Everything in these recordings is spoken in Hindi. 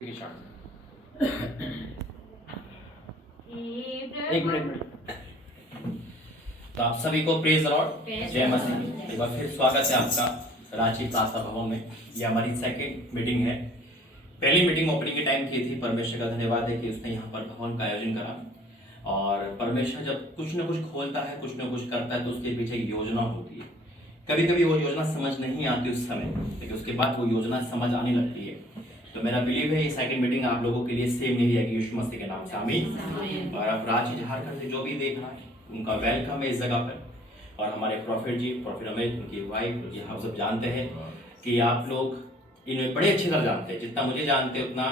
एक मिनट। तो आप सभी को प्रेज लॉर्ड, जय मसीह। एक बार फिर स्वागत है आपका रांची प्रार्थना भवन में। ये हमारी सेकंड मीटिंग है। पहली मीटिंग ओपनिंग के टाइम की थी। परमेश्वर का धन्यवाद है कि उसने यहाँ पर भवन का आयोजन करा। और परमेश्वर जब कुछ न कुछ खोलता है, कुछ न कुछ करता है, तो उसके पीछे एक योजना होती है। कभी कभी वो योजना समझ नहीं आती उस समय, लेकिन उसके बाद वो योजना समझ आने लगती है। तो मेरा बिलीव है ये सेकंड मीटिंग आप लोगों के लिए सेम नहीं रहेगी, यीशु मसीह के नाम से आमीन। और अब रांची झारखंड से जो भी देख रहा है उनका वेलकम है इस जगह पर। और हमारे प्रॉफिट जी, प्रॉफिट रमेश, उनकी वाइफ, ये हम सब जानते हैं कि आप लोग इन्हें बड़े अच्छी तरह जानते हैं। जितना मुझे जानते हैं उतना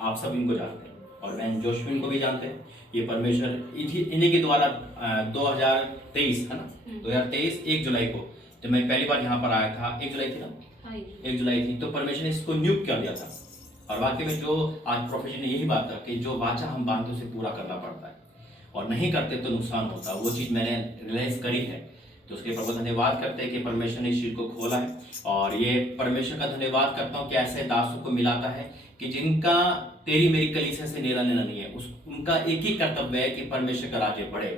आप सब इनको जानते हैं। और मैं जोशविन को भी जानते हैं। ये परमेश्वर इन्हीं के द्वारा 2023 है ना, 2023 1 जुलाई को जब मैं पहली बार यहाँ पर आया था, 1 जुलाई थी ना, 1 जुलाई थी, तो परमेश्वर ने इसको नियुक्त कर दिया था। और वाकई में जो आज प्रोफेसर ने यही बात कहा कि जो वाचा हम बांधे उसे पूरा करना पड़ता है, और नहीं करते तो नुकसान होता है। वो चीज़ मैंने रियलाइज करी है। तो उसके प्रभु धन्यवाद करते हैं कि परमेश्वर ने इस चीज़ को खोला है। और ये परमेश्वर का धन्यवाद करता हूँ कि ऐसे दासों को मिलाता है कि जिनका तेरी मेरी कलीसिया से लेना देना नहीं है। उनका एक ही कर्तव्य है कि परमेश्वर का राज्य बढ़े।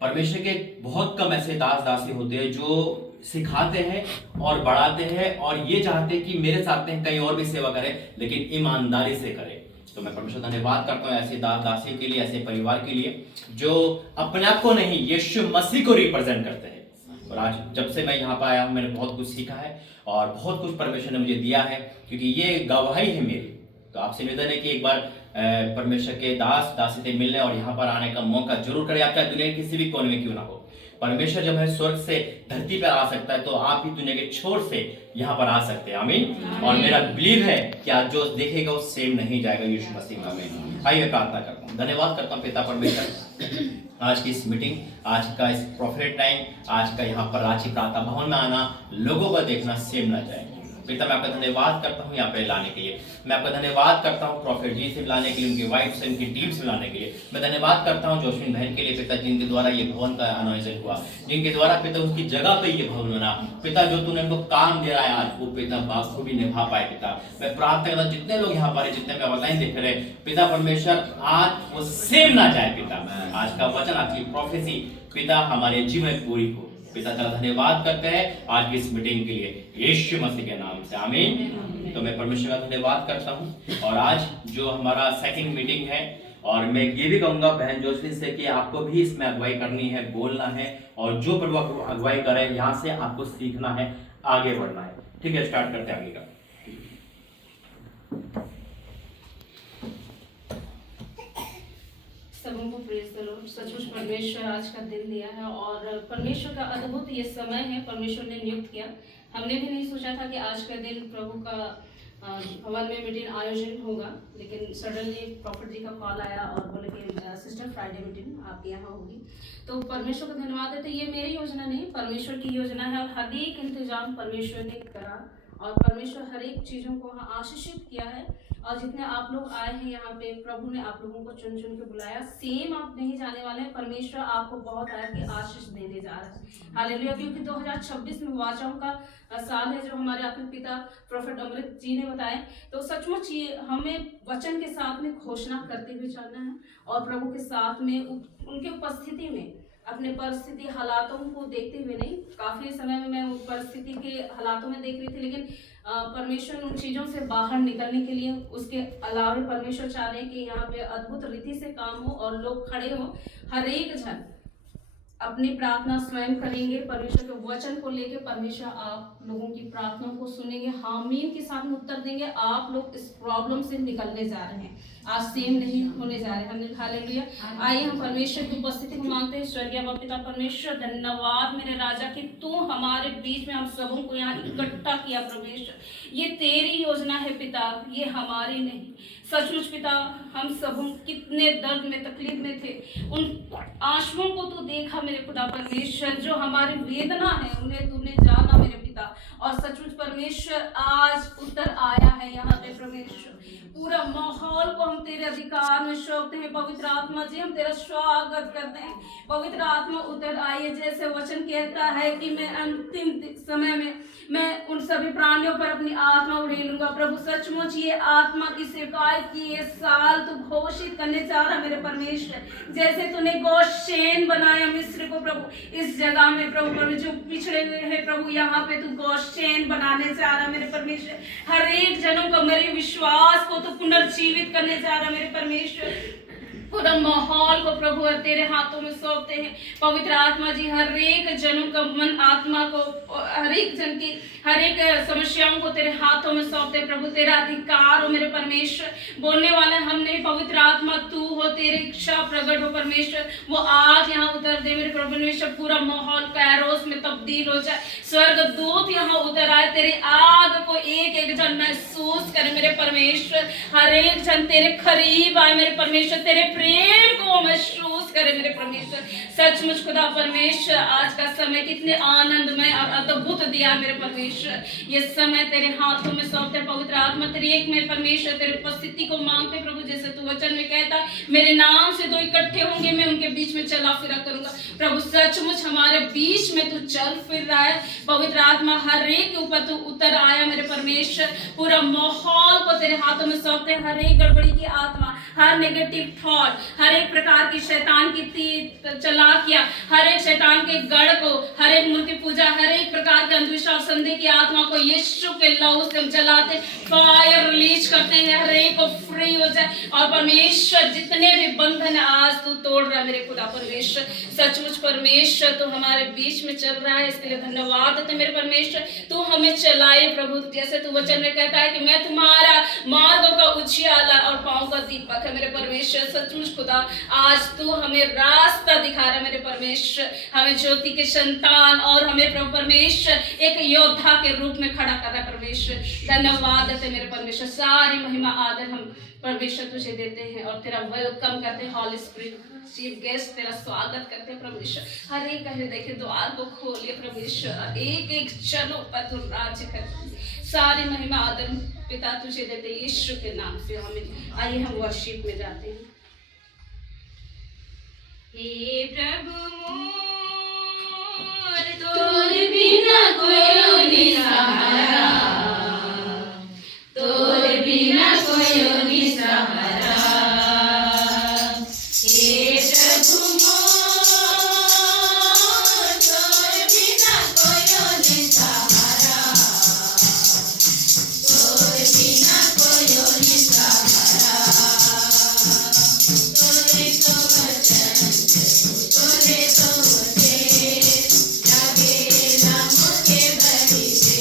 परमेश्वर के बहुत कम ऐसे दास दासी होते हैं जो सिखाते हैं और बढ़ाते हैं और ये चाहते हैं कि मेरे साथ में कहीं और भी सेवा करें, लेकिन ईमानदारी से करें। तो मैं परमेश्वर धन्यवाद करता हूँ ऐसे दास दासी के लिए, ऐसे परिवार के लिए जो अपने आप को नहीं, यीशु मसीह को रिप्रेजेंट करते हैं। और आज जब से मैं यहाँ पर आया हूँ मैंने बहुत कुछ सीखा है और बहुत कुछ परमेश्वर ने मुझे दिया है, क्योंकि ये गवाही है मेरी। तो आपसे निवेदन है कि एक बार परमेश्वर के दास दासी से मिलने और यहाँ पर आने का मौका जरूर करें। आप चाहे दुनिया के किसी भी कोने में क्यों ना हो, परमेश्वर जब है स्वर्ग से धरती पर आ सकता है, तो आप भी दुनिया के छोर से यहाँ पर आ सकते हैं। आमीन। और मेरा बिलीव है कि आज जो देखेगा वो सेम नहीं जाएगा यीशु मसीह में। आमीन। आइए प्रार्थना करता हूँ। धन्यवाद करता हूँ पिता परमेश्वर, आज की इस मीटिंग, आज का इस प्रॉफिट टाइम, आज का यहाँ पर रांची प्रार्थना भवन में आना, लोगों को देखना सेम ना जाए। पिता मैं आपका धन्यवाद करता हूँ यहाँ पे लाने के लिए। मैं आपका धन्यवाद करता हूँ प्रॉफिट जी से लाने के लिए, उनकी वाइफ से, उनकी टीम से लाने के लिए। मैं धन्यवाद करता हूँ जोशविन बहन के लिए पिता, जिनके द्वारा ये भवन का आयोजन हुआ, जिनके द्वारा पिता उसकी जगह पे ये भवन बना। पिता जो तूने उनको काम दे रहा है आज, वो पिता बाखूबी निभा पाए। पिता मैं प्रार्थना करता हूँ जितने लोग यहाँ पर, जितने मैं ऑनलाइन देख रहे पिता परमेश्वर, आज वो सेम ना जाए। पिता आज का वचन, आज की प्रोफेसी पिता हमारे जीवन में पूरी हो। पिता तेरा धन्यवाद करते हैं आज की इस मीटिंग के लिए, यीशु मसीह के नाम से आमीन। तो मैं परमेश्वर का धन्यवाद करता हूं। और आज जो हमारा सेकंड मीटिंग है, और मैं ये भी कहूंगा बहन जोशविन से कि आपको भी इसमें अगुवाई करनी है, बोलना है, और जो प्रभु आपको अगुवाई करे यहाँ से आपको सीखना है, आगे बढ़ना है। ठीक है, स्टार्ट करते हैं आगे का। सबों को प्रेज द लॉर्ड। सचमुच परमेश्वर आज का दिन दिया है और परमेश्वर का अद्भुत ये समय है, परमेश्वर ने नियुक्त किया। हमने भी नहीं सोचा था कि आज का दिन प्रभु का भवन में मीटिंग आयोजन होगा, लेकिन सडनली प्रॉफिट जी का कॉल आया और बोले कि सिस्टर फ्राइडे मीटिंग आपके यहाँ होगी। तो परमेश्वर का धन्यवाद है। तो ये मेरी योजना नहीं, परमेश्वर की योजना है, और हर एक इंतजाम परमेश्वर ने करा, और परमेश्वर हर एक चीज़ों को आशीषित किया है। और जितने आप लोग आए हैं यहाँ पे, प्रभु ने आप लोगों को चुन चुन के बुलाया। सेम आप नहीं जाने वाले हैं, परमेश्वर आपको बहुत आगे आशीष देने जा रहा है। हालेलुया। क्योंकि 2026 में वाचाओं का साल है, जो हमारे आपके पिता प्रोफेट अमृत जी ने बताए। तो सचमुच ये हमें वचन के साथ में घोषणा करते हुए चलना है, और प्रभु के साथ में उनके उपस्थिति में, अपने परिस्थिति हालातों को देखते हुए नहीं। काफी समय में मैं उस परिस्थिति के हालातों में देख रही थी, लेकिन परमेश्वर उन चीजों से बाहर निकलने के लिए, उसके अलावा परमेश्वर चाह रहे हैं कि यहाँ पे अद्भुत रीति से काम हो और लोग खड़े हो, हर एक जन अपनी प्रार्थना स्वयं करेंगे परमेश्वर के वचन को लेके। परमेश्वर आप लोगों की प्रार्थना को सुनेंगे, हामीन के साथ में उत्तर देंगे। आप लोग इस प्रॉब्लम से निकलने जा रहे हैं, आज सेम नहीं होने जा रहे हैं। हालेलुया। आइए हम परमेश्वर की उपस्थिति को मांगते हैं। स्वर्गीय पिता परमेश्वर, धन्यवाद मेरे राजा कि तू हमारे बीच में हम सबों को यहाँ इकट्ठा किया। परमेश्वर ये तेरी योजना है पिता, ये हमारी नहीं। सचमुच पिता हम सब कितने दर्द में, तकलीफ में थे, उन आंसुओं को तू देखा मेरे पिता परमेश्वर। जो हमारी वेदना है उन्हें तूने जाना मेरे पिता खुदा। और सचमुच परमेश्वर आज उतर आया है यहाँ पे परमेश्वर। पूरा माहौल को हम तेरे अधिकार में सौंपते हैं। पवित्र आत्मा जी हम तेरा स्वागत करते हैं। पवित्र आत्मा उतर आइए, जैसे वचन कहता है कि मैं अंतिम समय में मैं उन सभी प्राणियों पर अपनी आत्मा उड़ेलूंगा। प्रभु सचमुच ये आत्मा की शिकायत की ये साल तू घोषित करने चाह रहा मेरे परमेश्वर, जैसे तूने गोशेन बनाया मिस्र को प्रभु, इस जगह में प्रभु जो पिछड़े हुए हैं प्रभु, यहाँ पे तू गोशेन बनाने चाह रहा मेरे परमेश्वर। हर एक जनों को, मेरे विश्वास को तो पुनर्जीवित करने चाह रहा मेरे परमेश्वर। पूरा माहौल को प्रभु तेरे हाथों में सौंपते हैं। पवित्र आत्मा जी हर एक जनों का मन, आत्मा को, हर एक जन की हर एक समस्याओं को तेरे हाथों में सौंपते हैं प्रभु। तेरा अधिकार हो मेरे परमेश्वर। बोलने वाला हम नहीं, पवित्र आत्मा तू हो, तेरी इच्छा प्रकट हो परमेश्वर। वो आग यहाँ उतर दे मेरे परमेश्वर। पूरा माहौल कैरोस में तब्दील हो जाए। स्वर्ग दूत यहाँ उतर आए, तेरी आग को एक एक जन महसूस करे मेरे परमेश्वर। हर एक जन तेरे करीब आए मेरे परमेश्वर, तेरे प्रेम को महसूस करे मेरे परमेश्वर। सचमुच खुदा परमेश्वर आज का समय कितने आनंदमय और अद्भुत दिया मेरे परमेश्वर। ये समय तेरे हाथों में सौंपते पवित्र आत्मा। तेरे एक में परमेश्वर तेरे उपस्थिति को मांगते प्रभु, जैसे तू वचन में कहता मेरे नाम से दो इकट्ठे होंगे मैं उनके बीच में चला फिरा करूंगा। प्रभु सचमुच हमारे बीच में तू चल फिर रहा है पवित्र आत्मा। हर एक के ऊपर तू उतर आया मेरे परमेश्वर। पूरा माहौल को तेरे हाथों में सौंपते। हर एक गड़बड़ी की आत्मा, हर नेगेटिव थॉट, हर एक प्रकार की शैतान की चालाकियां, हर एक शैतान के गढ़ को, हर एक मूर्ति पूजा, हर एक प्रकार के अंधविश्वास संदेह की आत्मा को यीशु के लहू से हम जलाते, फायर रिलीज करते हैं। हर एक को फ्री हो जाए। और परमेश्वर जितने भी बंधन आज तू तोड़ रहा है मेरे खुदा परमेश्वर। सचमुच परमेश्वर तू हमारे बीच में चल रहा है, इसके लिए धन्यवाद देते मेरे परमेश्वर। तू हमें चलाए प्रभु, जैसे तू वचन में कहता है कि मैं तुम्हारा मार्गों का उजियाला और पांव का दीपक है मेरे परमेश्वर। सचमुच खुदा आज तू हमें रास्ता दिखा रहा है मेरे परमेश्वर। हमें ज्योति के संतान और हमें प्रभु परमेश्वर एक योद्धा के रूप में खड़ा कर रहा है परमेश्वर। धन्यवाद देते मेरे परमेश्वर। सारी महिमा आदर हम परमेश्वर तुझे देते हैं और तेरा वेलकम करते हैं। हॉली स्पिरिट चीफ गेस्ट तेरा स्वागत करते हैं परमेश्वर। हर एक हृदय के द्वार को खोलिए परमेश्वर। एक एक जनों पर तू राज्य कर। सारी महिमा आदर पिता तुझे देते यीशु के नाम से हमें। आइए हम वर्शिप में जाते हैं। हे प्रभु मोर तोर बिना कोई नहीं सहारा, तोर बिना कोई नहीं सहारा। हे प्रभु मोर तोर बिना कोई नहीं सहारा, तोर बिना कोई नहीं सहारा। तोरे तो वचन, तोरे तो वचन, लगे नाम के बड़ी से।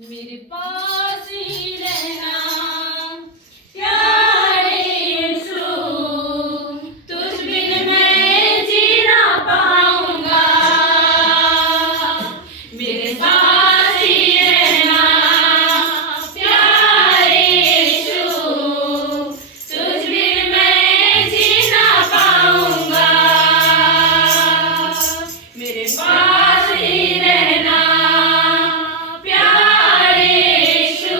मेरे पास ही रहना प्यारे यीशु, तुझ बिन मैं जी ना पाऊंगा। मेरे पास ही रहना प्यारे यीशु, तुझ बिन मैं जी ना पाऊंगा। मेरे पास ही रहना प्यारे यीशु,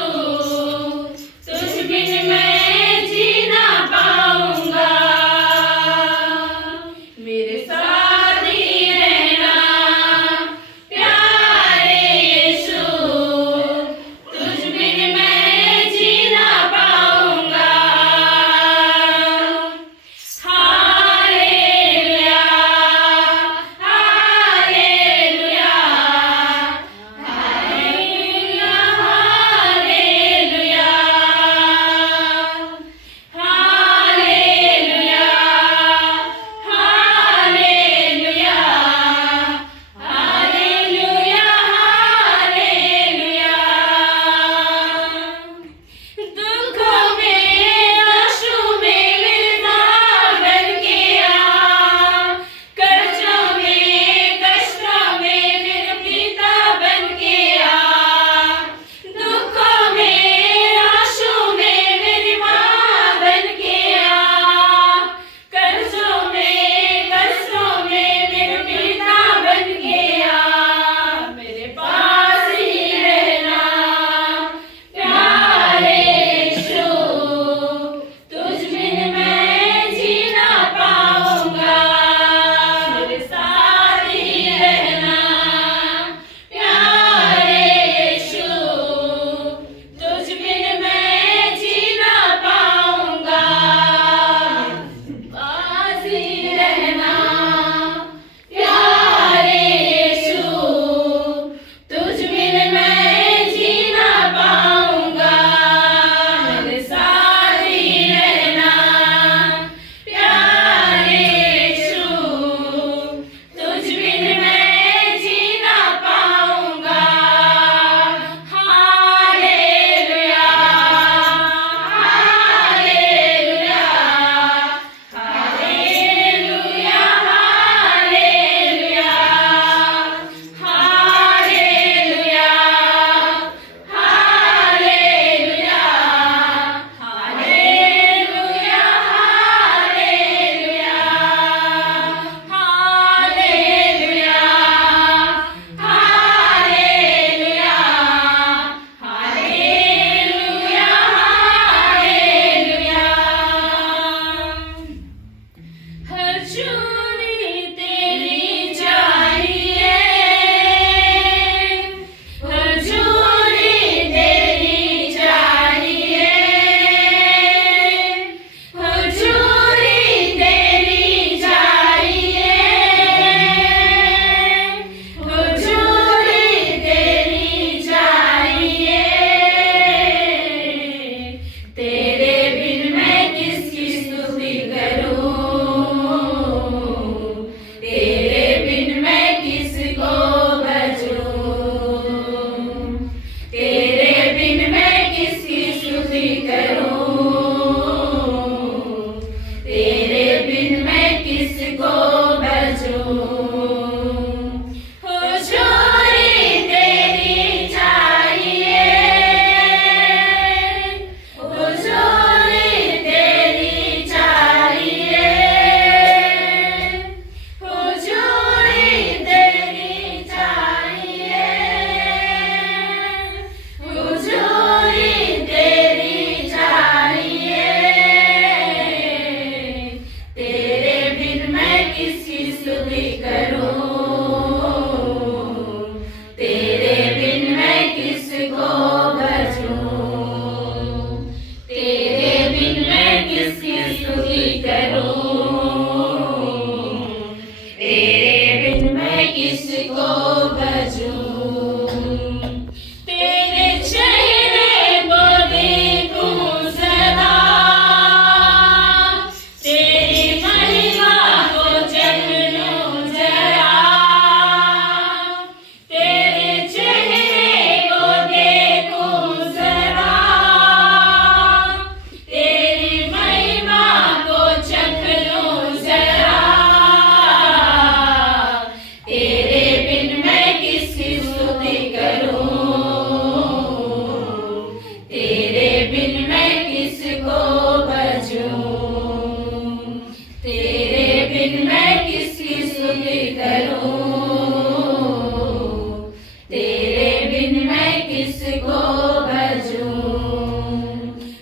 तेरे बिन मैं किसको भजूं।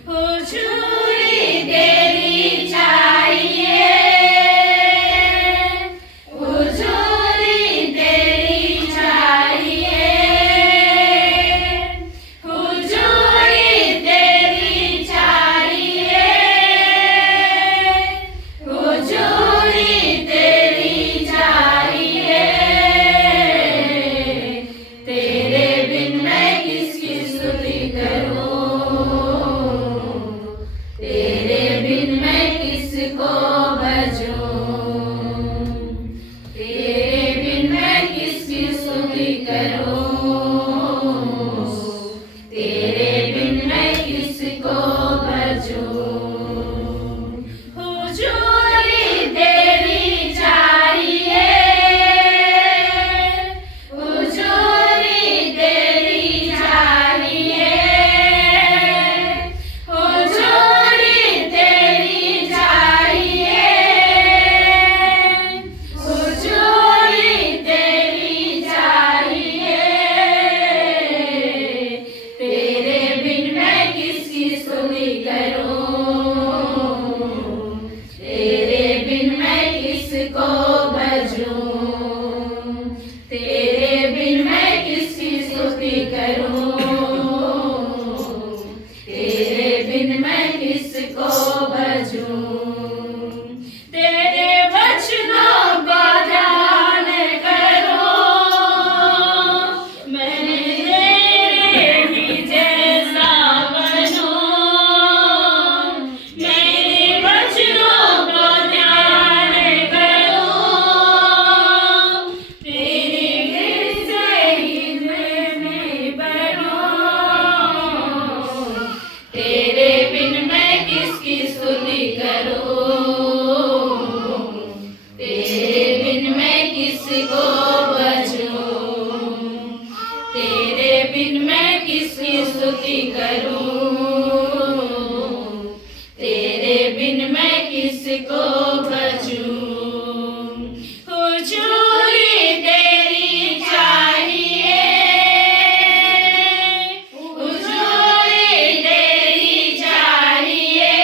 हुजूरी तेरी चाहिए, हुजूरी तेरी चाहिए, हुजूरी तेरी चाहिए, हुजूरी तेरी चाहिए। तेरे बिन मैं किसकी स्तुति करूं, तेरे बिन मैं किसको भजूं, तेरे बिन मैं किसकी स्तुति करूं, तेरे बिन मैं किसको भजूं। हुजूरी तेरी चाहिए, हुजूरी तेरी चाहिए, हुजूरी तेरी चाहिए, हुजूरी तेरी चाहिए। तेरे बिन मैं किसकी स्तुति करूं, तेरे बिन मैं किसको भजूं, तेरे बिन मैं किसकी स्तुति करूं, तेरे बिन मैं किसको भजूं। तेरे वचनों को ध्यान करो, मैंने तेरे ही जैसा बनूं। मेरे वचनों को ध्यान करो, तेरे जैसे ही मैं बनूं। तेरे बिन मैं किसकी स्तुति करूं, तेरे बिन मैं किसको भजूं, तेरे बिन मैं किसकी स्तुति करूं, तेरे बिन मैं किसको भजूं। हुजूरी तेरी चाहिए, हुजूरी तेरी चाहिए,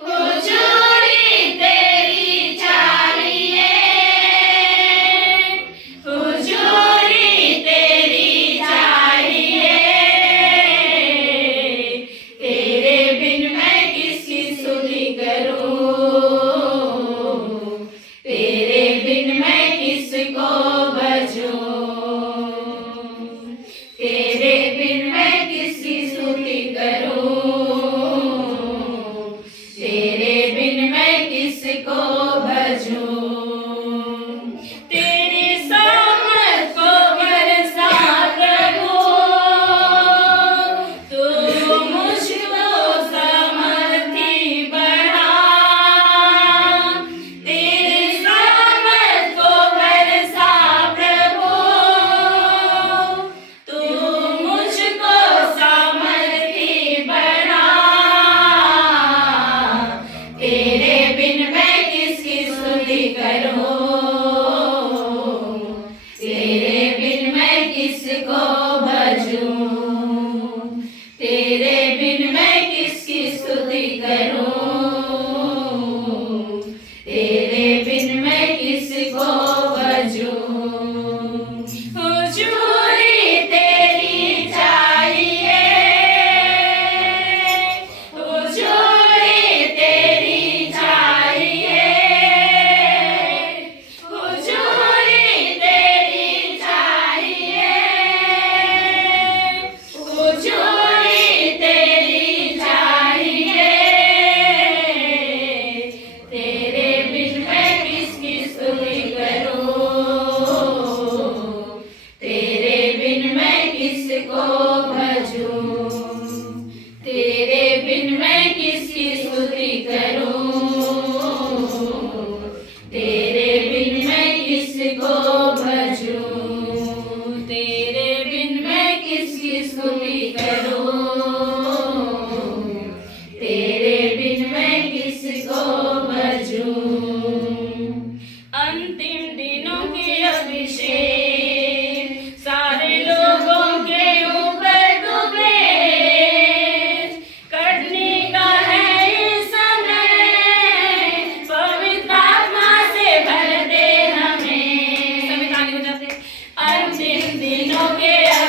हुजूरी तेरी चाहिए, हुजूरी तेरी चाहिए। तेरे बिन मैं किसकी स्तुति करूं,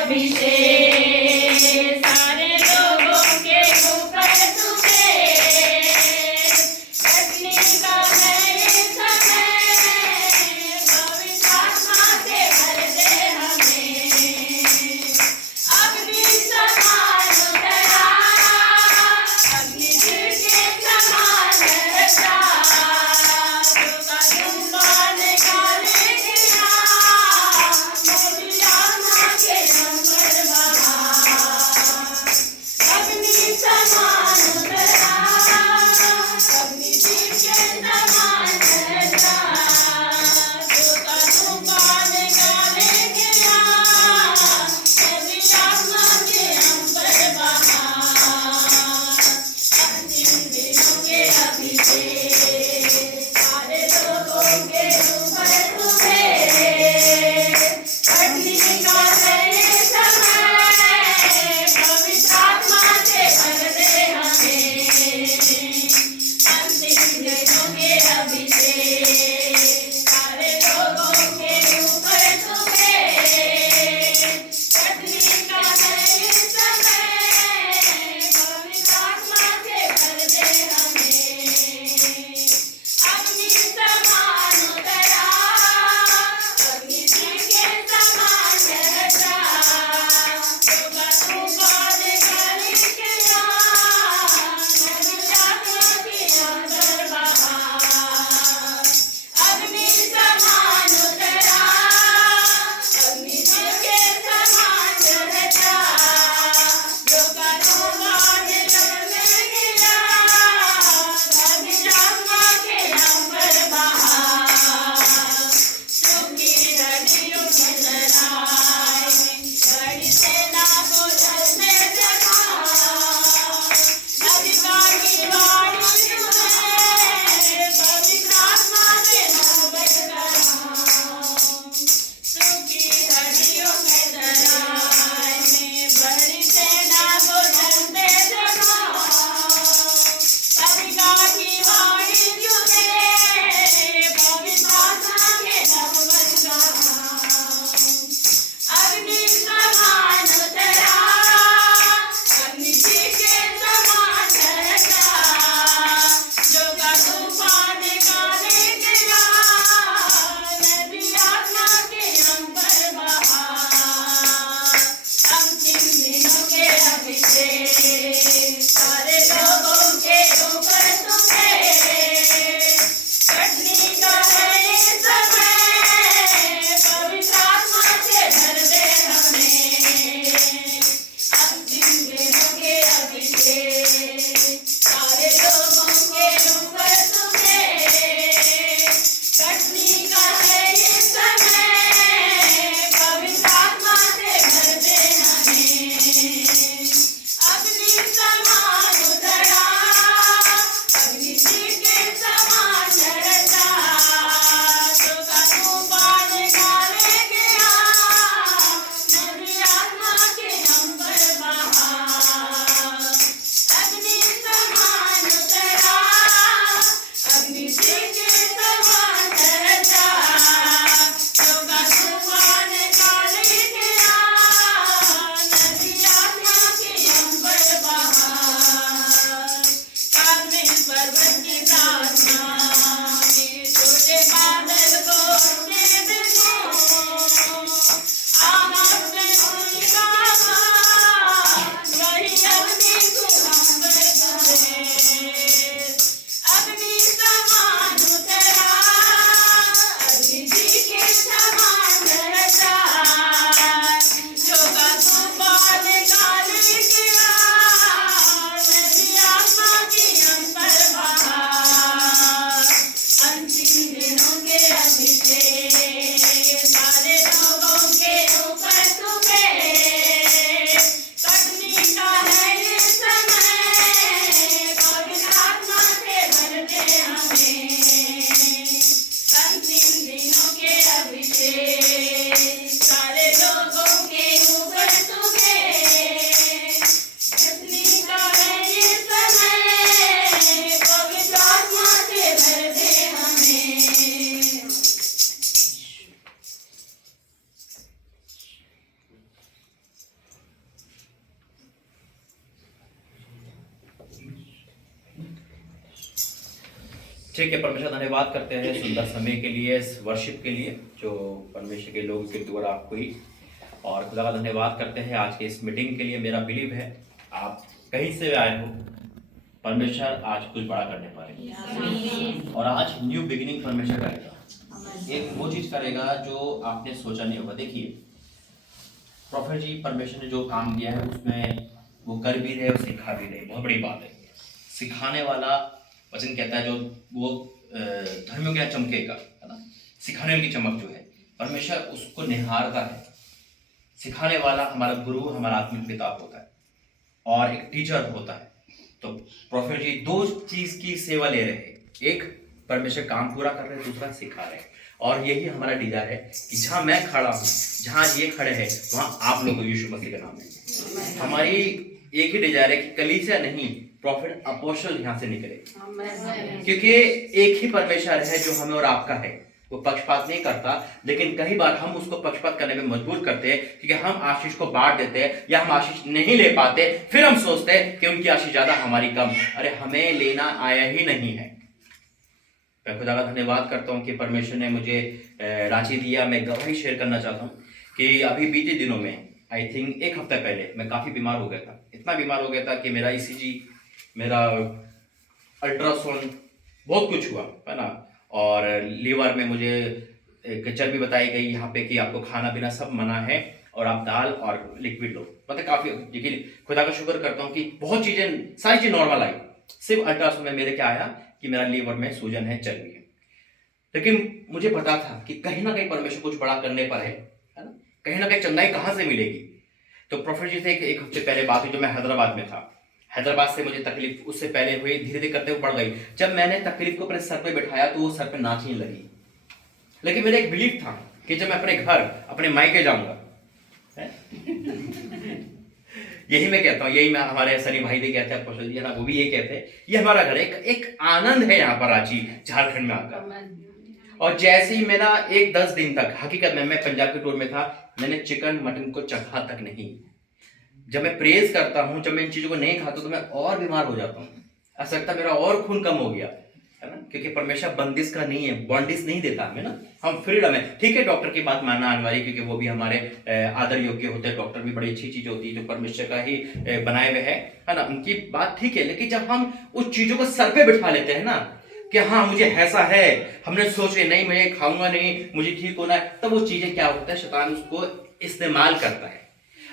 अभिषेक सारे लोगों के ऊपर सुबह पत्नी का है ये समय पवित्र आत्मा से भर दे हमें अग्नि समान उतरा अग्नि के समान रहता जो का धूमपान काले गिरा मेरी आत्मा के नंबर बहा अग्नि समान उतरा अग्नि के समान रहता जो का धूमपान काले गिरा मेरी आत्मा के नंबर बहा अंतिम दिनों के अभिषेक सारे लोगों के ऊपर सुबह पत्नी का है ये समय पवित्र आत्मा से भर दे हमें अंतिम दिनों के अभिषेक सारे लोगों के ऊपर सुबह पत्नी का है ये समय पवित्र आत्मा से भर दे हमें अग्नि समान उतरा अग्नि के समान रहता ठीक है, परमेश्वर धन्यवाद करते हैं सुंदर समय के लिए, इस वर्शिप के लिए जो परमेश्वर के लोगों के द्वारा हुई, और खुदा का धन्यवाद करते हैं आज के इस मीटिंग के लिए। मेरा बिलीव है आप कहीं से आए हो, परमेश्वर आज कुछ बड़ा करने पाएगा, और आज न्यू बिगिनिंग परमेश्वर करेगा। एक वो चीज करेगा जो आपने सोचा नहीं होगा। देखिए प्रोफेट जी, परमेश्वर ने जो काम दिया है उसमें वो कर भी रहे और सिखा भी रहे, बहुत बड़ी बात है। सिखाने वाला वचन कहता है जो वो धर्मियों के यहाँ चमकेगा, है ना, सिखाने की चमक जो है परमेश्वर उसको निहारता है। सिखाने वाला हमारा गुरु, हमारा आत्मिक पिता होता है, और एक टीचर होता है। तो प्रोफेट जी दो चीज की सेवा ले रहे हैं, एक परमेश्वर काम पूरा कर रहे हैं, दूसरा सिखा रहे हैं। और यही हमारा डिजायर है कि जहां मैं खड़ा हूं, जहां ये खड़े हैं, वहां आप लोग यीशु मसीह का नाम है। हमारी एक ही डिजायर है कि कलीसिया नहीं, प्रॉफिट अपोस्टल यहाँ से निकले, क्योंकि एक ही परमेश्वर है जो हमें और आपका है। वो पक्षपात नहीं करता, लेकिन कई बार हम उसको पक्षपात करने में मजबूर करते हैं, क्योंकि हम आशीष को बांट देते हैं या हम आशीष नहीं ले पाते, फिर हम सोचते हैं कि उनकी आशीष ज्यादा, हमारी कम। अरे हमें लेना आया ही नहीं है। मैं खुदा का धन्यवाद करता हूँ कि परमेश्वर ने मुझे रांची दिया। मैं गवाही शेयर करना चाहता हूँ कि अभी बीते दिनों में, आई थिंक एक हफ्ता पहले, मैं काफ़ी बीमार हो गया था। इतना बीमार हो गया था कि मेरा ECG, मेरा अल्ट्रासाउंड, बहुत कुछ हुआ, है ना। और लीवर में मुझे एक चर्बी बताई गई यहाँ पे कि आपको खाना पीना सब मना है, और आप दाल और लिक्विड लो। मतलब काफ़ी, लेकिन खुदा का शुक्र करता हूँ कि बहुत चीज़ें, सारी चीज़ नॉर्मल आई। सिर्फ अल्ट्रासाउंड में मेरे क्या आया कि मेरा लीवर में सूजन है, चर्बी है। लेकिन मुझे पता था कि कहीं ना कहीं परमेश्वर कुछ बड़ा करने पर है ना, कहीं ना कहीं चंगाई कहाँ से मिलेगी। तो प्रोफेट जी से एक हफ्ते पहले बात हुई, जो मैं हैदराबाद में था। हैदराबाद से मुझे तकलीफ उससे पहले हुई, धीरे धीरे करते हुए बढ़ गई। जब मैंने तकलीफ को अपने सर पे बिठाया तो वो सर पे नाचने लगी। लेकिन मेरा एक बिलीफ था कि जब मैं अपने घर, अपने मायके जाऊंगा, यही मैं कहता हूँ, यही मैं, हमारे सनी भाई भी कहते हैं, प्रोफेसर जी ना, वो भी ये कहते हैं, ये हमारा घर, एक आनंद है यहाँ पर रांची झारखंड में आकर। और जैसे ही मेरा 10 दिन तक, हकीकत में मैं पंजाब के टूर में था, मैंने चिकन मटन को चखा तक नहीं। जब मैं प्रेज करता हूँ, जब मैं इन चीजों को नहीं खाता तो मैं और बीमार हो जाता हूँ। ऐसा लगता है मेरा और खून कम हो गया, है ना, क्योंकि परमेश्वर बंदिश का नहीं है, बॉन्डिस नहीं देता हमें ना, हम फ्रीडम है। ठीक है, डॉक्टर की बात मानना अनिवार्य, क्योंकि वो भी हमारे आदर योग्य होते हैं। डॉक्टर भी बड़ी अच्छी चीज होती है जो परमेश्वर का ही बनाए हुए है ना, उनकी बात ठीक है। लेकिन जब हम उस चीजों को सर पे बिठा लेते हैं ना कि हाँ मुझे ऐसा है, हमने सोच लिया नहीं मैं खाऊंगा नहीं, मुझे ठीक होना है, तब वो चीजें क्या होता है, शैतान उसको इस्तेमाल करता है।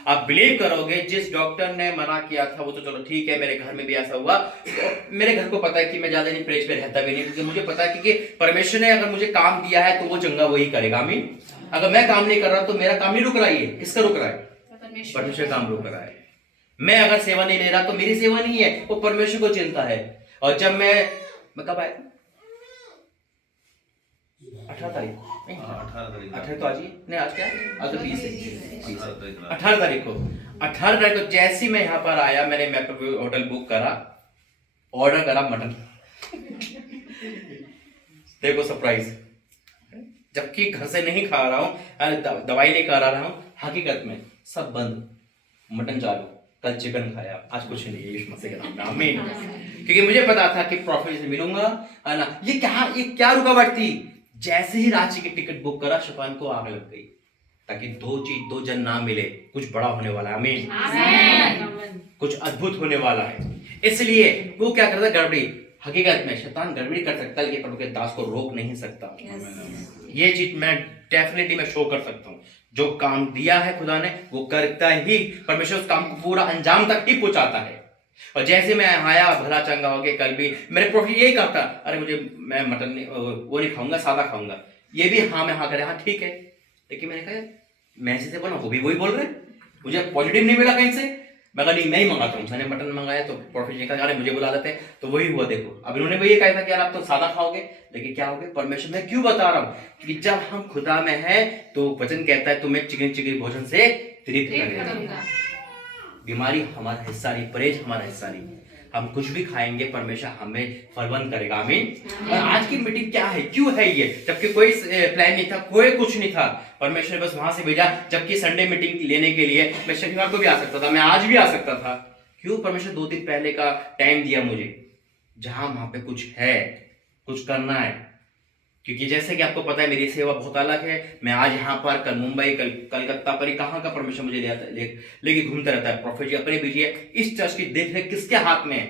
आप बिलीव करोगे, जिस डॉक्टर ने मना किया था वो तो चलो ठीक है, मेरे घर में भी ऐसा हुआ। तो मेरे घर को पता है कि मैं ज्यादा नहीं प्रेज पे रहता भी नहीं, क्योंकि मुझे पता है कि परमेश्वर ने अगर मुझे काम दिया है तो वो चंगा वही करेगा। आमीन। अगर मैं काम नहीं कर रहा तो मेरा काम नहीं रुक रहा है, किसका रुक रहा है? परमेश्वर काम रुक रहा है। मैं अगर सेवा नहीं ले रहा तो मेरी सेवा नहीं है, वो परमेश्वर को चिंता है। और जब मैं कब आया, 18 तारीख, 18 तो आज ही नहीं, आज क्या, आज तो 20 है, 18 तारीख को जैसे ही मैं यहाँ पर आया, मैंने मैप पर होटल बुक करा, ऑर्डर करा मटन। देखो सरप्राइज, जबकि घर से नहीं खा रहा हूँ, दवाई नहीं करा रहा हूँ, हकीकत में सब बंद, मटन चालू। कल चिकन खाया, आज कुछ नहीं, यीशु मसीह के नाम में आमीन। क्योंकि मुझे पता था कि प्रॉफिट से मिलूंगा, है ना। ये क्या रुकावट थी? जैसे ही रांची की टिकट बुक करा, शैतान को आग लग गई, ताकि दो जन ना मिले। कुछ बड़ा होने वाला है, आमीन। कुछ अद्भुत होने वाला है, इसलिए वो क्या करता है, गड़बड़ी। हकीकत में शैतान गड़बड़ी कर सकता है, लेकिन प्रभु के दास को रोक नहीं सकता। ये चीज मैं डेफिनेटली मैं शो कर सकता हूँ। जो काम दिया है खुदा ने, वो करता ही, परमेश्वर उस काम को पूरा अंजाम तक ही पहुंचाता है। और जैसे मैं आया, भला चंगा हो गया। कल भी मेरे प्रॉफिट यही कहा था, अरे मैं मटन नहीं, वो नहीं खाऊंगा, सादा खाऊंगा। ये भी हाँ में हाँ करे, हाँ ठीक है। लेकिन मैंने कहा मैसेज से बोला, वो भी वही बोल रहे, मुझे पॉजिटिव नहीं मिला कहीं से। मैं कहा नहीं, मैं ही मंगाता हूँ। मैंने मटन मंगाया तो प्रॉफिट ने कहा अरे मुझे बुला लेते हैं, तो वही हुआ। देखो अब इन्होंने वही कहा था कि यार आप तो सादा खाओगे, लेकिन क्या हो गया, परमेश्वर मैं क्यों बता रहा हूँ, क्योंकि जब हम खुदा में है तो वचन कहता है तुम्हें चिकन भोजन से तृप्त करेगा। बीमारी हमारा हिस्सा नहीं, परहेज हमारा हिस्सा नहीं। हम कुछ भी खाएंगे, परमेश्वर हमें फलवंत करेगा, आमीन। और आज की मीटिंग क्या है, क्यों है ये, जबकि कोई प्लान नहीं था, कोई कुछ नहीं था। परमेश्वर ने बस वहां से भेजा, जबकि संडे मीटिंग लेने के लिए मैं शनिवार को भी आ सकता था, मैं आज भी आ सकता था। क्यों? परमेश्वर 2 दिन पहले का टाइम दिया मुझे, जहां वहां पे कुछ है, कुछ करना है, क्योंकि जैसे कि आपको पता है मेरी सेवा बहुत अलग है। मैं आज यहाँ पर, कल मुंबई, कल कलकत्ता पर, कहाँ का परमिशन मुझे लेके घूमता रहता है। प्रॉफिट जी अपने बिजी है, इस चर्च की देख रेख किसके हाथ में है?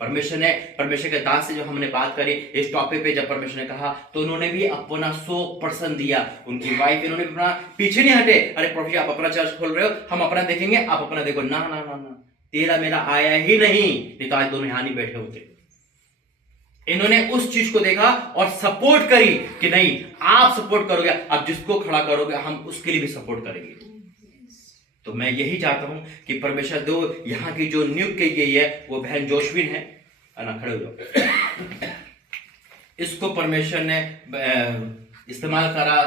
परमेश्वर ने, परमेश्वर के दास से जो हमने बात करी इस टॉपिक पे, जब परमेश्वर ने कहा तो उन्होंने भी अपना 100% दिया। उनकी वाइफ, इन्होंने भी अपना पीछे नहीं हटे। अरे प्रॉफिट जी आप अपना चर्च खोल रहे हो, हम अपना देखेंगे, आप अपना देखो। ना ना ना ना, तेरा मेरा आया ही नहीं तो आज दोनों यहाँ नहीं बैठे होते। इन्होंने उस चीज को देखा और सपोर्ट करी कि नहीं, आप सपोर्ट करोगे, आप जिसको खड़ा करोगे हम उसके लिए भी सपोर्ट करेंगे। तो मैं यही चाहता हूं कि परमेश्वर दो यहाँ की जो नियुक्त की गई है वो बहन जोशविन है ना, खड़े हो जाओ। इसको परमेश्वर ने इस्तेमाल करा।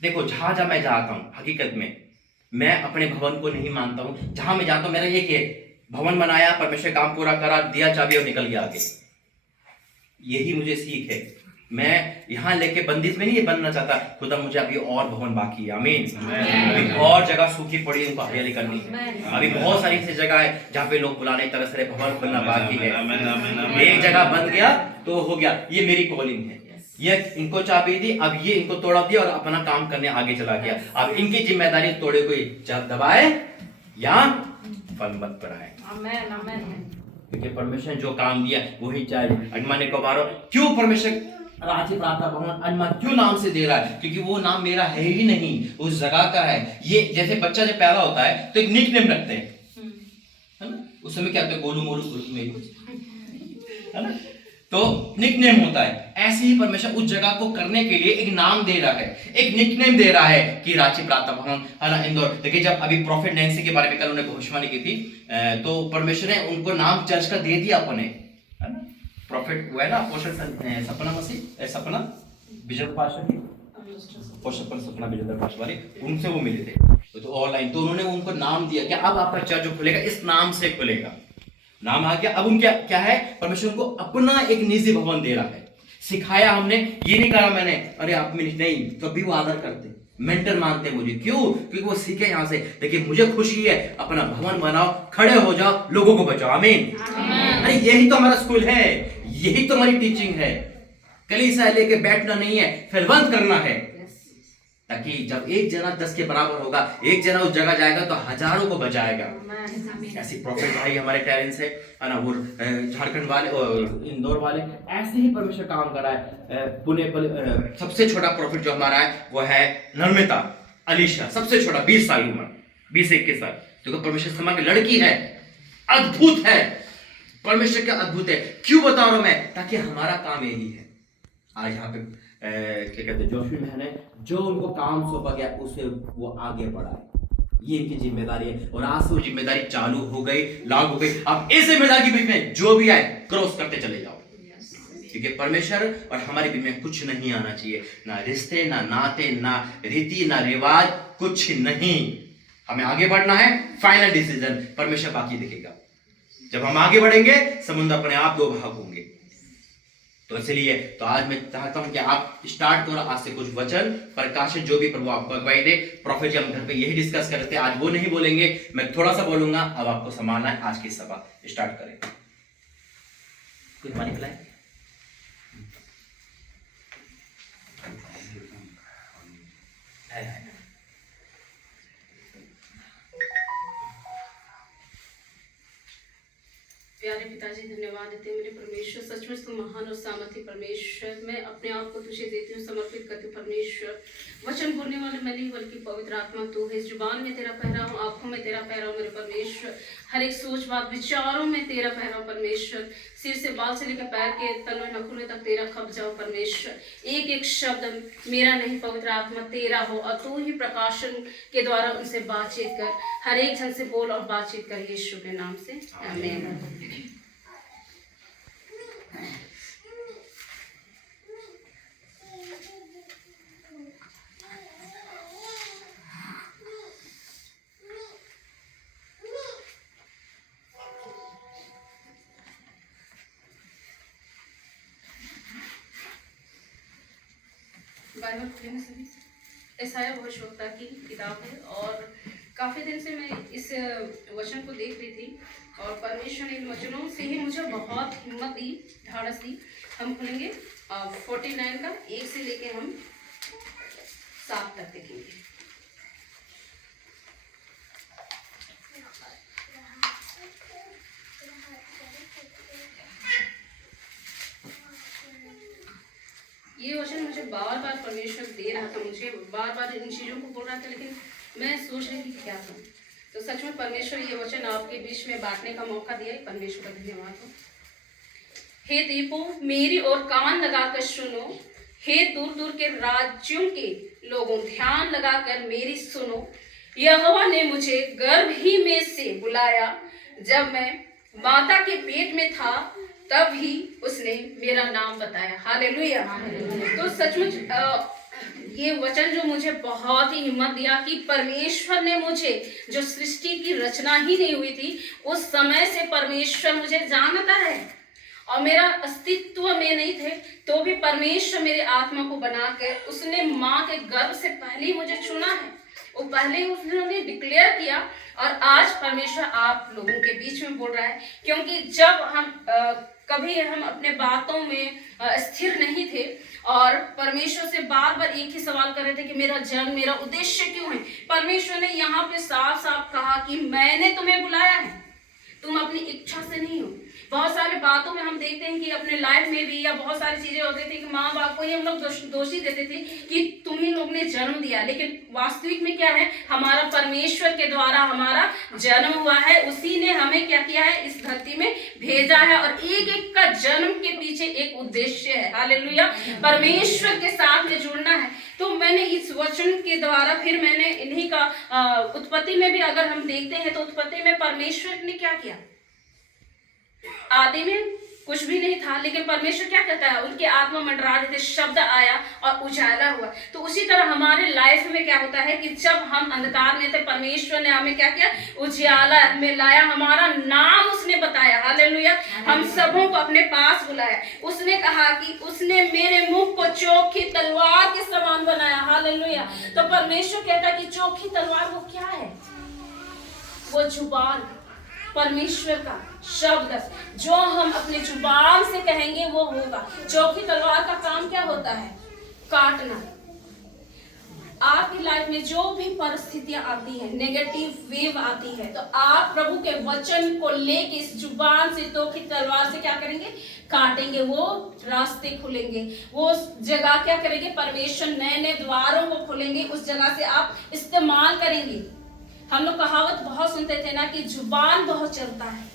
देखो जहां जहां मैं जाता हूं, हकीकत में मैं अपने भवन को नहीं मानता हूं। जहां मैं जाता हूं मेरा एक है, भवन बनाया, परमेश्वर काम पूरा करा, दिया चाबी और निकल गया आगे। यही मुझे सीख है। मैं यहाँ लेके बंदिश में नहीं बनना चाहता। खुदा मुझे अभी और भवन बाकी है, आमीन। अभी और जगह सूखी पड़ी है, उनको हरियाली करनी है। अभी बहुत सारी ऐसी जगह है जहाँ पे लोग बुलाने तरह से भवन बनना बाकी है। एक जगह बन गया तो हो गया। ये मेरी कॉलिंग है। ये इनको चाबी दी, अब ये इनको तोड़ा दिया और अपना काम करने आगे चला गया। अब इनकी जिम्मेदारी तोड़े कोई दबाए या फल मत कराए, क्योंकि परमेश्वर ने जो काम दिया वही चाहिए। अनमाने को बारो क्यों परमेश्वर रांची प्रार्थना भवन अनमा क्यों नाम से दे रहा है? क्योंकि वो नाम मेरा है ही नहीं, उस जगह का है। ये जैसे बच्चा जब पैदा होता है तो एक निक नेम रखते हैं, है ना? उस समय क्या होता है, गोलू मोलू मेलू, है ना? तो निक नेम होता है। ऐसे ही परमेश्वर उस जगह को करने के लिए एक नाम दे रहा है, एक निक नेम दे रहा है कि रांची प्रार्थना भवन, है ना, इंदौर। देखिए जब अभी प्रॉफिट नैन्सी के बारे में कल उन्होंने भविष्यवाणी की थी, तो परमेश्वर ने उनको नाम चर्च का दे दिया अपने, है ना। प्रॉफिट वो है ना, अपोस्टल सपना मसीह, सपना बिजन पाशा की अपोस्टल सपना बिजन पाशा वाले, उनसे वो मिले थे तो ऑनलाइन। तो उन्होंने उनको नाम दिया कि अब आपका चर्च जो खुलेगा इस नाम से खुलेगा। नाम आ गया। अब उनका क्या है, परमेश्वर को अपना एक निजी भवन दे रहा है। सिखाया हमने, ये नहीं कहा मैंने अरे आप में नहीं, तो भी वो आदर करते, मेंटर मानते मुझे। क्यों? क्योंकि वो सीखे यहाँ से। देखिए मुझे खुशी है, अपना भवन बनाओ, खड़े हो जाओ, लोगों को बचाओ, आमीन। अरे यही तो हमारा स्कूल है, यही तो हमारी टीचिंग है। कलीसिया लेके बैठना नहीं है, फलवंत करना है, ताकि जब एक जना 10 के बराबर होगा, एक जना उस जगह जाएगा तो हजारों को बचाएगा। ऐसी प्रॉफिट भाई हमारे टैलेंट्स है ना, वो झारखंड वाले और इंदौर वाले ऐसे ही परमेश्वर काम कर रहा है। पुणे पर सबसे छोटा प्रॉफिट जो हमारा है वो है नर्मिता अलीशा, सबसे छोटा 20 साल की उम्र, 20-21 साल। देखो परमेश्वर समा की लड़की है, अद्भुत है, परमेश्वर का अद्भुत है। क्यों बता रहा हूं मैं? ताकि हमारा काम यही है। आज यहाँ पे क्या कहते हैं, जोशविन बहन है, जो उनको काम सौंपा गया उसे वो आगे बढ़ाए, ये इनकी जिम्मेदारी है। और आज से वो जिम्मेदारी चालू हो गई, लागू हो गई। अब इस जिम्मेदारी के बीच में जो भी आए क्रॉस करते चले जाओ, क्योंकि परमेश्वर और हमारे बीच में कुछ नहीं आना चाहिए, ना रिश्ते, ना नाते, ना रीति, ना रिवाज, कुछ नहीं। हमें आगे बढ़ना है, फाइनल डिसीजन परमेश्वर बाकी देखेगा। जब हम आगे बढ़ेंगे समुद्र अपने आप 2 भाग होंगे। तो इसलिए तो आज मैं चाहता हूं कि आप स्टार्ट करो आज से कुछ वचन प्रकाशन, जो भी प्रभु आपको अगुवाई दे। प्रॉफिट जी हम घर पे यही डिस्कस कर रहे थे, आज वो नहीं बोलेंगे, मैं थोड़ा सा बोलूंगा। अब आपको संभालना है, आज की सभा स्टार्ट करें। कुछ पानी पिलाएं। प्यारे पिताजी धन्यवाद देते हैं मेरे परमेश्वर, सचमुच तुम महान और सामर्थी परमेश्वर। मैं अपने आप को तुझे देती हूँ, समर्पित करती हूँ परमेश्वर। वचन बोलने वाले मैं नहीं बल्कि पवित्र आत्मा तू है। जुबान में तेरा पहराव, आंखों में तेरा पहराव मेरे परमेश्वर, हर एक सोच बात विचारों में तेरा पहराव परमेश्वर। सिर से बाल से लेकर पैर के तलवे नखुने तक तेरा खप जाओ परमेश्वर। एक एक शब्द मेरा नहीं पवित्र आत्मा तेरा हो, और तू ही प्रकाशन के द्वारा उनसे बातचीत कर, हर एक जन से बोल और बातचीत कर, यीशु के नाम से आमीन। बाइबल खुले में सभी। यशायाह भविष्यवक्ता की किताब है और काफ़ी दिन से मैं इस वचन को देख रही थी और परमेश्वर ने इन वचनों से ही मुझे बहुत हिम्मत दी, ढाढ़स दी। हम खुलेंगे 49 का 1 से लेके हम 7 तक देखेंगे। ये वचन मुझे बार बार परमेश्वर दे रहा था, मुझे बार बार इन चीज़ों को बोल रहा था, लेकिन मैं सोच रही थी क्या था। तो सच में परमेश्वर ये वचन आपके बीच में बांटने का मौका दिया है, परमेश्वर का धन्यवाद हो। हे दीपों, मेरी ओर कान लगाकर सुनो, हे दूर दूर के राज्यों के लोगों, ध्यान लगाकर मेरी सुनो। यहोवा ने मुझे गर्भ ही में से बुलाया, जब मैं माता के पेट में था तब ही उसने मेरा नाम बताया। हालेलुया। तो सचमुच ये वचन जो मुझे बहुत ही हिम्मत दिया कि परमेश्वर ने मुझे, जो सृष्टि की रचना ही नहीं हुई थी उस समय से परमेश्वर मुझे जानता है और मेरा अस्तित्व में नहीं थे तो भी परमेश्वर मेरे आत्मा को बना के उसने माँ के गर्भ से पहले ही मुझे चुना है। वो पहले ही उसने डिक्लेयर किया और आज परमेश्वर आप लोगों के बीच में बोल रहा है, क्योंकि जब हम कभी हम अपने बातों में स्थिर नहीं थे और परमेश्वर से बार बार एक ही सवाल कर रहे थे कि मेरा जन्म, मेरा उद्देश्य क्यों है। परमेश्वर ने यहाँ पे साफ साफ कहा कि मैंने तुम्हें बुलाया है, तुम अपनी इच्छा से नहीं हो। बहुत सारे बातों में हम देखते हैं कि अपने लाइफ में भी या बहुत सारी चीजें होती थी कि माँ बाप को ही हम लोग दोषी देते थे कि तुम ही लोग ने जन्म दिया, लेकिन वास्तविक में क्या है, हमारा परमेश्वर के द्वारा हमारा जन्म हुआ है। उसी ने हमें क्या किया है, इस धरती में भेजा है और एक एक का जन्म के पीछे एक उद्देश्य है। हालेलुया। परमेश्वर के साथ में जुड़ना है। तो मैंने इस वचन के द्वारा फिर मैंने इन्हीं का उत्पत्ति में भी अगर हम देखते हैं तो उत्पत्ति में परमेश्वर ने क्या किया, आदि में कुछ भी नहीं था, लेकिन परमेश्वर क्या कहता है, उनके आत्मा मंडरा रहे थे, शब्द आया और उजाला हुआ। तो उसी तरह हमारे लाइफ में क्या होता है कि जब हम अंधकार में थे परमेश्वर ने हमें क्या किया, उजाला में लाया, हमारा नाम उसने बताया। हालेलुया। हम सबों को अपने पास बुलाया। उसने कहा कि उसने मेरे मुंह को चोखी तलवार के समान बनाया। हालेलुया। तो परमेश्वर कहता है कि चोखी तलवार वो क्या है, वो जुबान, परमेश्वर का शब्द जो हम अपने जुबान से कहेंगे वो होगा। चोखी तलवार का काम क्या होता है, काटना। आपकी लाइफ में जो भी परिस्थितियां आती हैं, नेगेटिव वेव आती है, तो आप प्रभु के वचन को लेके इस जुबान से, चोखी तलवार से क्या करेंगे, काटेंगे। वो रास्ते खुलेंगे, वो जगह क्या करेंगे, परमेश्वर नए नए द्वारों को खोलेंगे, उस जगह से आप इस्तेमाल करेंगे। हम लोग कहावत बहुत सुनते थे ना कि जुबान बहुत चलता है।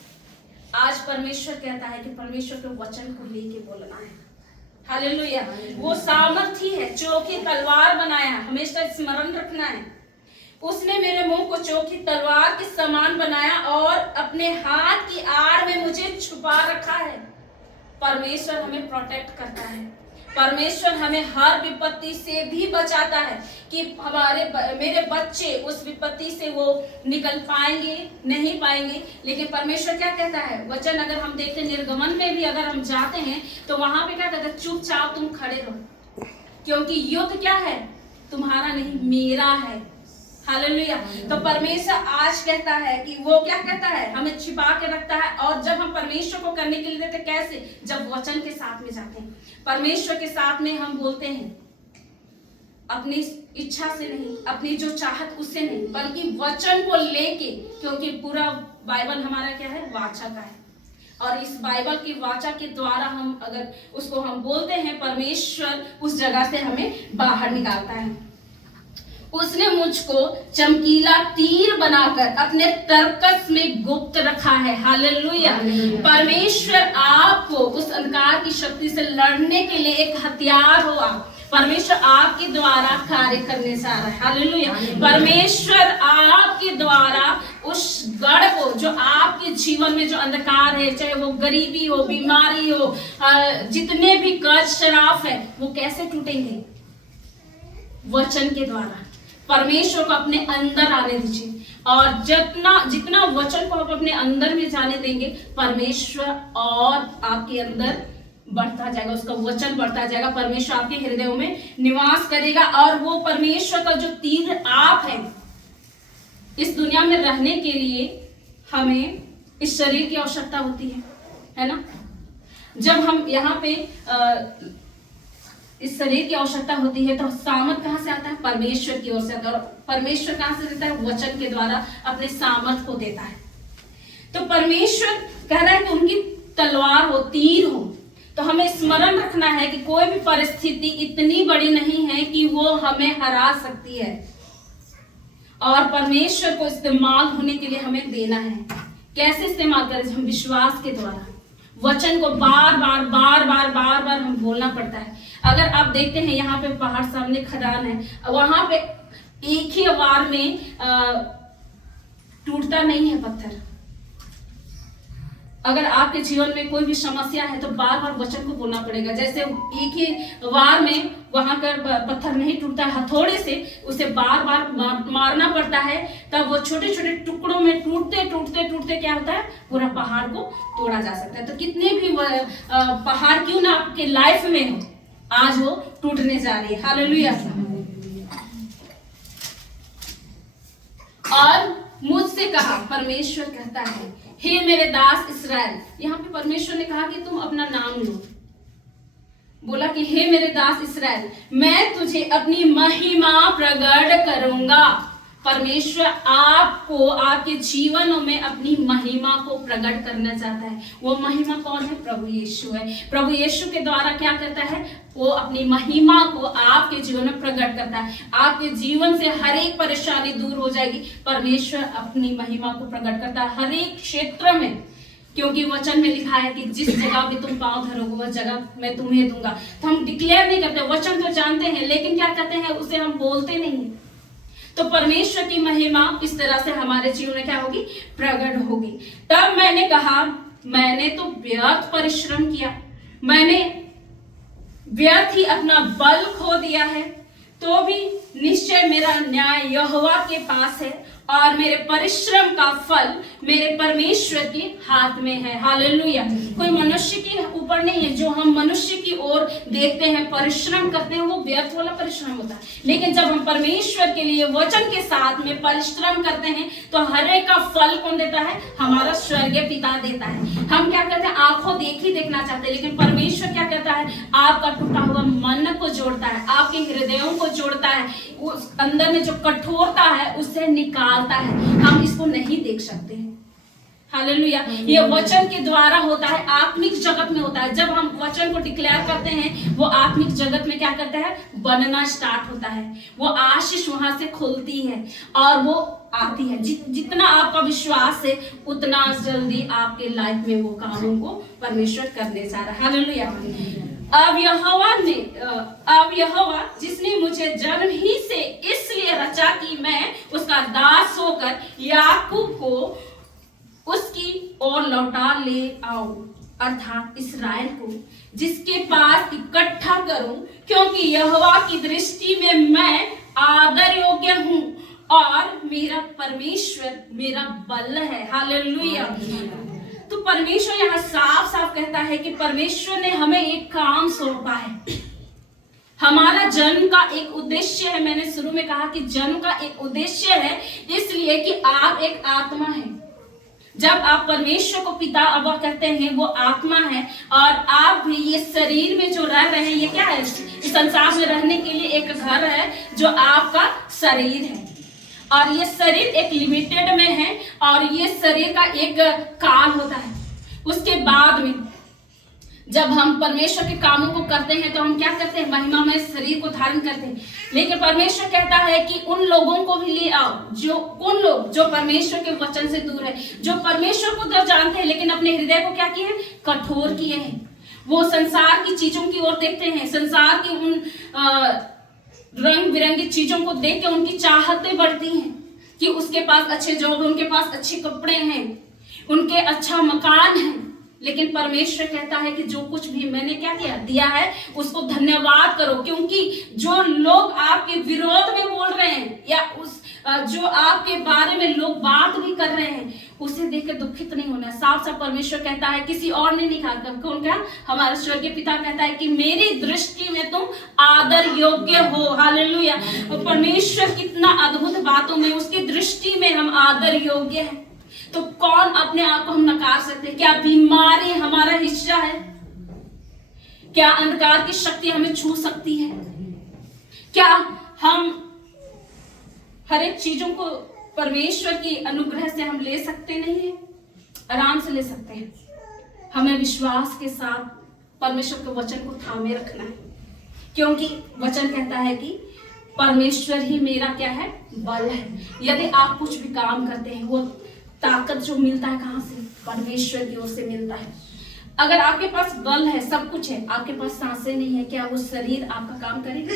आज परमेश्वर कहता है कि परमेश्वर के वचन को लेके बोलना है। हालेलुया। वो सामर्थी है, चोखी तलवार बनाया है, हमेशा स्मरण रखना है। उसने मेरे मुंह को चोखी तलवार के समान बनाया और अपने हाथ की आड़ में मुझे छुपा रखा है। परमेश्वर हमें प्रोटेक्ट करता है। परमेश्वर हमें हर विपत्ति से भी बचाता है कि मेरे बच्चे उस विपत्ति से वो निकल पाएंगे नहीं पाएंगे। लेकिन परमेश्वर क्या कहता है, वचन अगर हम देखते निर्गमन में भी अगर हम जाते हैं तो वहां पे क्या कहता है, चुपचाप तुम खड़े रहो, क्योंकि युद्ध क्या है, तुम्हारा नहीं मेरा है। हालेलुया। तो परमेश्वर आज कहता है कि वो क्या कहता है, हमें छिपा के रखता है। और जब हम परमेश्वर को करने के लिए देते कैसे, जब वचन के साथ में जाते हैं, परमेश्वर के साथ में हम बोलते हैं, अपनी इच्छा से नहीं, अपनी जो चाहत उससे नहीं, बल्कि वचन को लेके, क्योंकि पूरा बाइबल हमारा क्या है, वाचा का है। और इस बाइबल की वाचा के द्वारा हम अगर उसको हम बोलते हैं, परमेश्वर उस जगह से हमें बाहर निकालता है। उसने मुझको चमकीला तीर बनाकर अपने तरकस में गुप्त रखा है। हालेलुया। परमेश्वर आपको उस अंधकार की शक्ति से लड़ने के लिए एक हथियार हो। परमेश्वर आपके द्वारा कार्य करने जा रहा है। हालेलुया। परमेश्वर आपके द्वारा उस गढ़ को, जो आपके जीवन में जो अंधकार है, चाहे वो गरीबी हो, बीमारी हो, जितने भी कर्ज शराफ है, वो कैसे टूटेंगे, वचन के द्वारा। परमेश्वर को अपने अंदर आने दीजिए और जितना वचन को आप अपने अंदर में जाने देंगे, परमेश्वर और आपके अंदर बढ़ता जाएगा, उसका वचन बढ़ता जाएगा। परमेश्वर आपके हृदयों में निवास करेगा और वो परमेश्वर का जो तीर आप है, इस दुनिया में रहने के लिए हमें इस शरीर की आवश्यकता होती है ना। जब हम यहाँ पे इस शरीर की आवश्यकता होती है तो सामर्थ कहाँ से आता है? परमेश्वर की ओर से आता है। और परमेश्वर कहाँ से देता है? वचन के द्वारा अपने सामर्थ को देता है। तो परमेश्वर कह रहा है कि उनकी तलवार हो, तीर हो। तो हमें स्मरण रखना है कि कोई भी परिस्थिति इतनी बड़ी नहीं है कि वो हमें हरा सकती है, और परमेश्वर को इस्तेमाल होने के लिए हमें देना है। कैसे इस्तेमाल करें? हम विश्वास के द्वारा वचन को बार बार हम बोलना पड़ता है। अगर आप देखते हैं यहाँ पे पहाड़ सामने खदान है, वहां पे एक ही वार में टूटता नहीं है पत्थर। अगर आपके जीवन में कोई भी समस्या है तो बार बार वचन को बोलना पड़ेगा। जैसे एक ही वार में वहां का पत्थर नहीं टूटता है, हथौड़े से उसे बार बार मारना पड़ता है, तब वो छोटे छोटे टुकड़ों में टूटते क्या होता है? पूरा पहाड़ को तोड़ा जा सकता है। तो कितने भी पहाड़ क्यों ना आपके लाइफ में हो, आज वो टूटने जा रही है। हालेलुया। और मुझसे कहा, परमेश्वर कहता है, हे मेरे दास इस्राएल। यहाँ पे परमेश्वर ने कहा कि तुम अपना नाम लो। बोला कि हे मेरे दास इस्राएल, मैं तुझे अपनी महिमा प्रकट करूंगा। परमेश्वर आपको आपके जीवनों में अपनी महिमा को प्रकट करना चाहता है। वो महिमा कौन है? प्रभु यीशु है। प्रभु यीशु के द्वारा क्या करता है? वो अपनी महिमा को आपके जीवन में प्रकट करता है। आपके जीवन से हर एक परेशानी दूर हो जाएगी। परमेश्वर अपनी महिमा को प्रकट करता है हर एक क्षेत्र में, क्योंकि वचन में लिखा है कि जिस जगह भी तुम पांव धरोगे वह जगह मैं तुम्हें दूंगा। तो हम डिक्लेयर नहीं करते, वचन तो जानते हैं, लेकिन क्या कहते हैं? उसे हम बोलते नहीं। तो परमेश्वर की महिमा इस तरह से हमारे जीवन में क्या होगी? प्रकट होगी। तब मैंने कहा, मैंने तो व्यर्थ परिश्रम किया, मैंने व्यर्थ ही अपना बल खो दिया है, तो भी निश्चय मेरा न्याय यहोवा के पास है, और मेरे परिश्रम का फल मेरे परमेश्वर के हाथ में है। हालेलुया। कोई मनुष्य के ऊपर नहीं है। जो हम मनुष्य की ओर देखते हैं, परिश्रम करते हैं, वो व्यर्थ वाला परिश्रम होता है। लेकिन जब हम परमेश्वर के लिए वचन के साथ में परिश्रम करते हैं तो हर एक का फल कौन देता है? हमारा स्वर्गीय पिता देता है। हम क्या कहते हैं? आंखों देखी देखना चाहते हैं, लेकिन परमेश्वर क्या कहता है? आपका टूटा हुआ मन को जोड़ता है, आपके हृदयों को जोड़ता है, उस अंदर में जो कठोरता है उसे निकालता है। हम इसको नहीं देख सकते हैं। हालेलुया। ये वचन के द्वारा होता है, आत्मिक जगत में होता है। जब हम वचन को डिक्लेयर करते हैं, वो आत्मिक जगत में क्या करता है? बनना स्टार्ट होता है। वो आशीष वहां से खुलती है और वो आती है। जितना आपका विश्वास है उतना जल्दी आपके लाइफ में वो कामों को परमेश्वर करने जा रहा है। हालेलुया। अब यहोवा जिसने मुझे जन्म ही से इसलिए रचा कि मैं उसका दास होकर याकूब को उसकी ओर लौटा ले आऊं, अर्थात इस्राएल को जिसके पास इकट्ठा करूं, क्योंकि यहोवा की दृष्टि में मैं आदर योग्य हूं और मेरा परमेश्वर मेरा बल है। हालेलुया। तो परमेश्वर यहाँ साफ साफ कहता है कि परमेश्वर ने हमें एक काम सौंपा है। हमारा जन्म का एक उद्देश्य है। मैंने शुरू में कहा कि जन्म का एक उद्देश्य है, इसलिए कि आप एक आत्मा है। जब आप परमेश्वर को पिता अब्बा कहते हैं, वो आत्मा है, और आप भी ये शरीर में जो रह रहे हैं, ये क्या है? इस संसार में रहने के लिए एक घर है जो आपका शरीर है, और ये शरीर एक लिमिटेड में है, और ये शरीर का एक काल होता है। उसके बाद में जब हम परमेश्वर के कामों को करते हैं तो हम क्या करते हैं? महिमा में शरीर को धारण करते हैं। लेकिन परमेश्वर कहता है कि उन लोगों को भी ले आओ, जो परमेश्वर के वचन से दूर है, जो परमेश्वर को तो जानते हैं लेकिन अपने हृदय को क्या किए हैं? कठोर किए हैं। वो संसार की चीजों की ओर देखते हैं, संसार की उन रंग बिरंगी चीजों को देख के उनकी चाहतें बढ़ती हैं कि उसके पास अच्छे जॉब है, उनके पास अच्छे कपड़े हैं, उनके अच्छा मकान है। लेकिन परमेश्वर कहता है कि जो कुछ भी मैंने क्या किया दिया है उसको धन्यवाद करो, क्योंकि जो लोग आपके विरोध में बोल रहे हैं या उस जो आपके बारे में लोग बात भी कर रहे हैं उसे देख के दुखित नहीं होना। साफ साफ परमेश्वर कहता है, किसी और ने नहीं कहा, कौन क्या, हमारा स्वर्गीय पिता कहता है कि मेरी दृष्टि में तुम आदर योग्य हो। हालेलुया। परमेश्वर कितना अद्भुत बातों में, उसकी दृष्टि में हम आदर योग्य हैं। तो कौन अपने आप को हम नकार सकते हैं? क्या बीमारी हमारा हिस्सा है? क्या अंधकार की शक्ति हमें छू सकती है? क्या हम हर एक चीजों को परमेश्वर की अनुग्रह से हम ले सकते नहीं है? आराम से ले सकते हैं। हमें विश्वास के साथ परमेश्वर के वचन को थामे रखना है, क्योंकि वचन कहता है कि परमेश्वर ही मेरा क्या है, बल है। यदि आप कुछ भी काम करते हैं, वो ताकत जो मिलता है कहां से? परमेश्वर की ओर से मिलता है। अगर आपके पास बल है, सब कुछ है, आपके पास सांसें नहीं है, क्या वो शरीर आपका काम करेगा?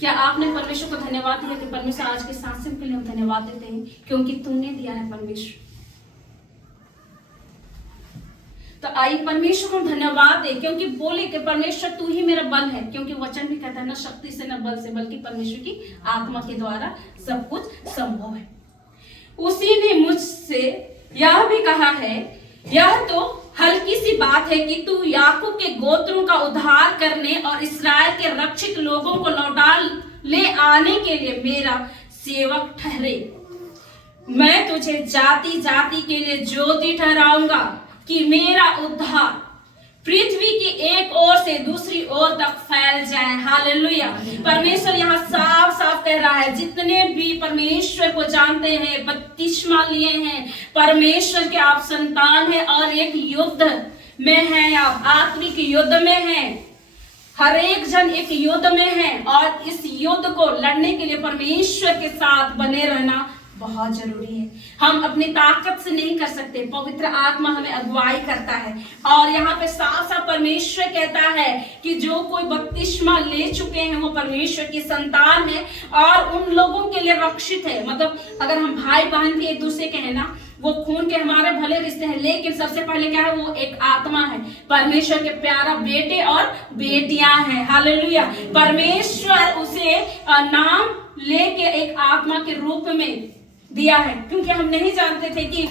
क्या आपने परमेश्वर को धन्यवाद दिया कि परमेश्वर आज के सांसें के लिए हम धन्यवाद देते हैं क्योंकि तूने दिया है परमेश्वर। तो आइए परमेश्वर को धन्यवाद दे, क्योंकि बोले कि परमेश्वर तू ही मेरा बल है, क्योंकि वचन भी कहता है ना शक्ति से न बल से बल्कि परमेश्वर की आत्मा के द्वारा सब कुछ संभव है। उसी ने मुझसे यह भी कहा है, यह तो हल्की सी बात है कि तू याकूब के गोत्रों का उद्धार करने और इस्राएल के रक्षित लोगों को लौटा ले आने के लिए मेरा सेवक ठहरे। मैं तुझे जाति जाति के लिए ज्योति ठहराऊंगा कि मेरा उद्धार पृथ्वी की एक ओर से दूसरी ओर तक फैल जाए। हालेलुया। परमेश्वर यहाँ साफ साफ कह रहा है, जितने भी परमेश्वर को जानते हैं, बपतिस्मा लिए हैं, परमेश्वर के आप संतान हैं और एक युद्ध में हैं, आप आत्मिक युद्ध में हैं। हर एक जन एक युद्ध में है और इस युद्ध को लड़ने के लिए परमेश्वर के साथ बने रहना बहुत जरूरी है। हम अपनी ताकत से नहीं कर सकते, पवित्र आत्मा हमें अगुवाई करता है। और यहाँ पे साफ साफ परमेश्वर कहता है कि जो कोई बपतिस्मा ले चुके हैं वो परमेश्वर की संतान है और उन लोगों के लिए रक्षित है। मतलब अगर हम भाई बहन भी एक दूसरे के हैं ना, वो खून के हमारे भले रिश्ते हैं, लेकिन सबसे पहले क्या है, वो एक आत्मा है। परमेश्वर के प्यारा बेटे और बेटियां हैं। हालेलुया। परमेश्वर उसे नाम लेके एक आत्मा के रूप में दिया है, क्योंकि हम नहीं जानते थे कि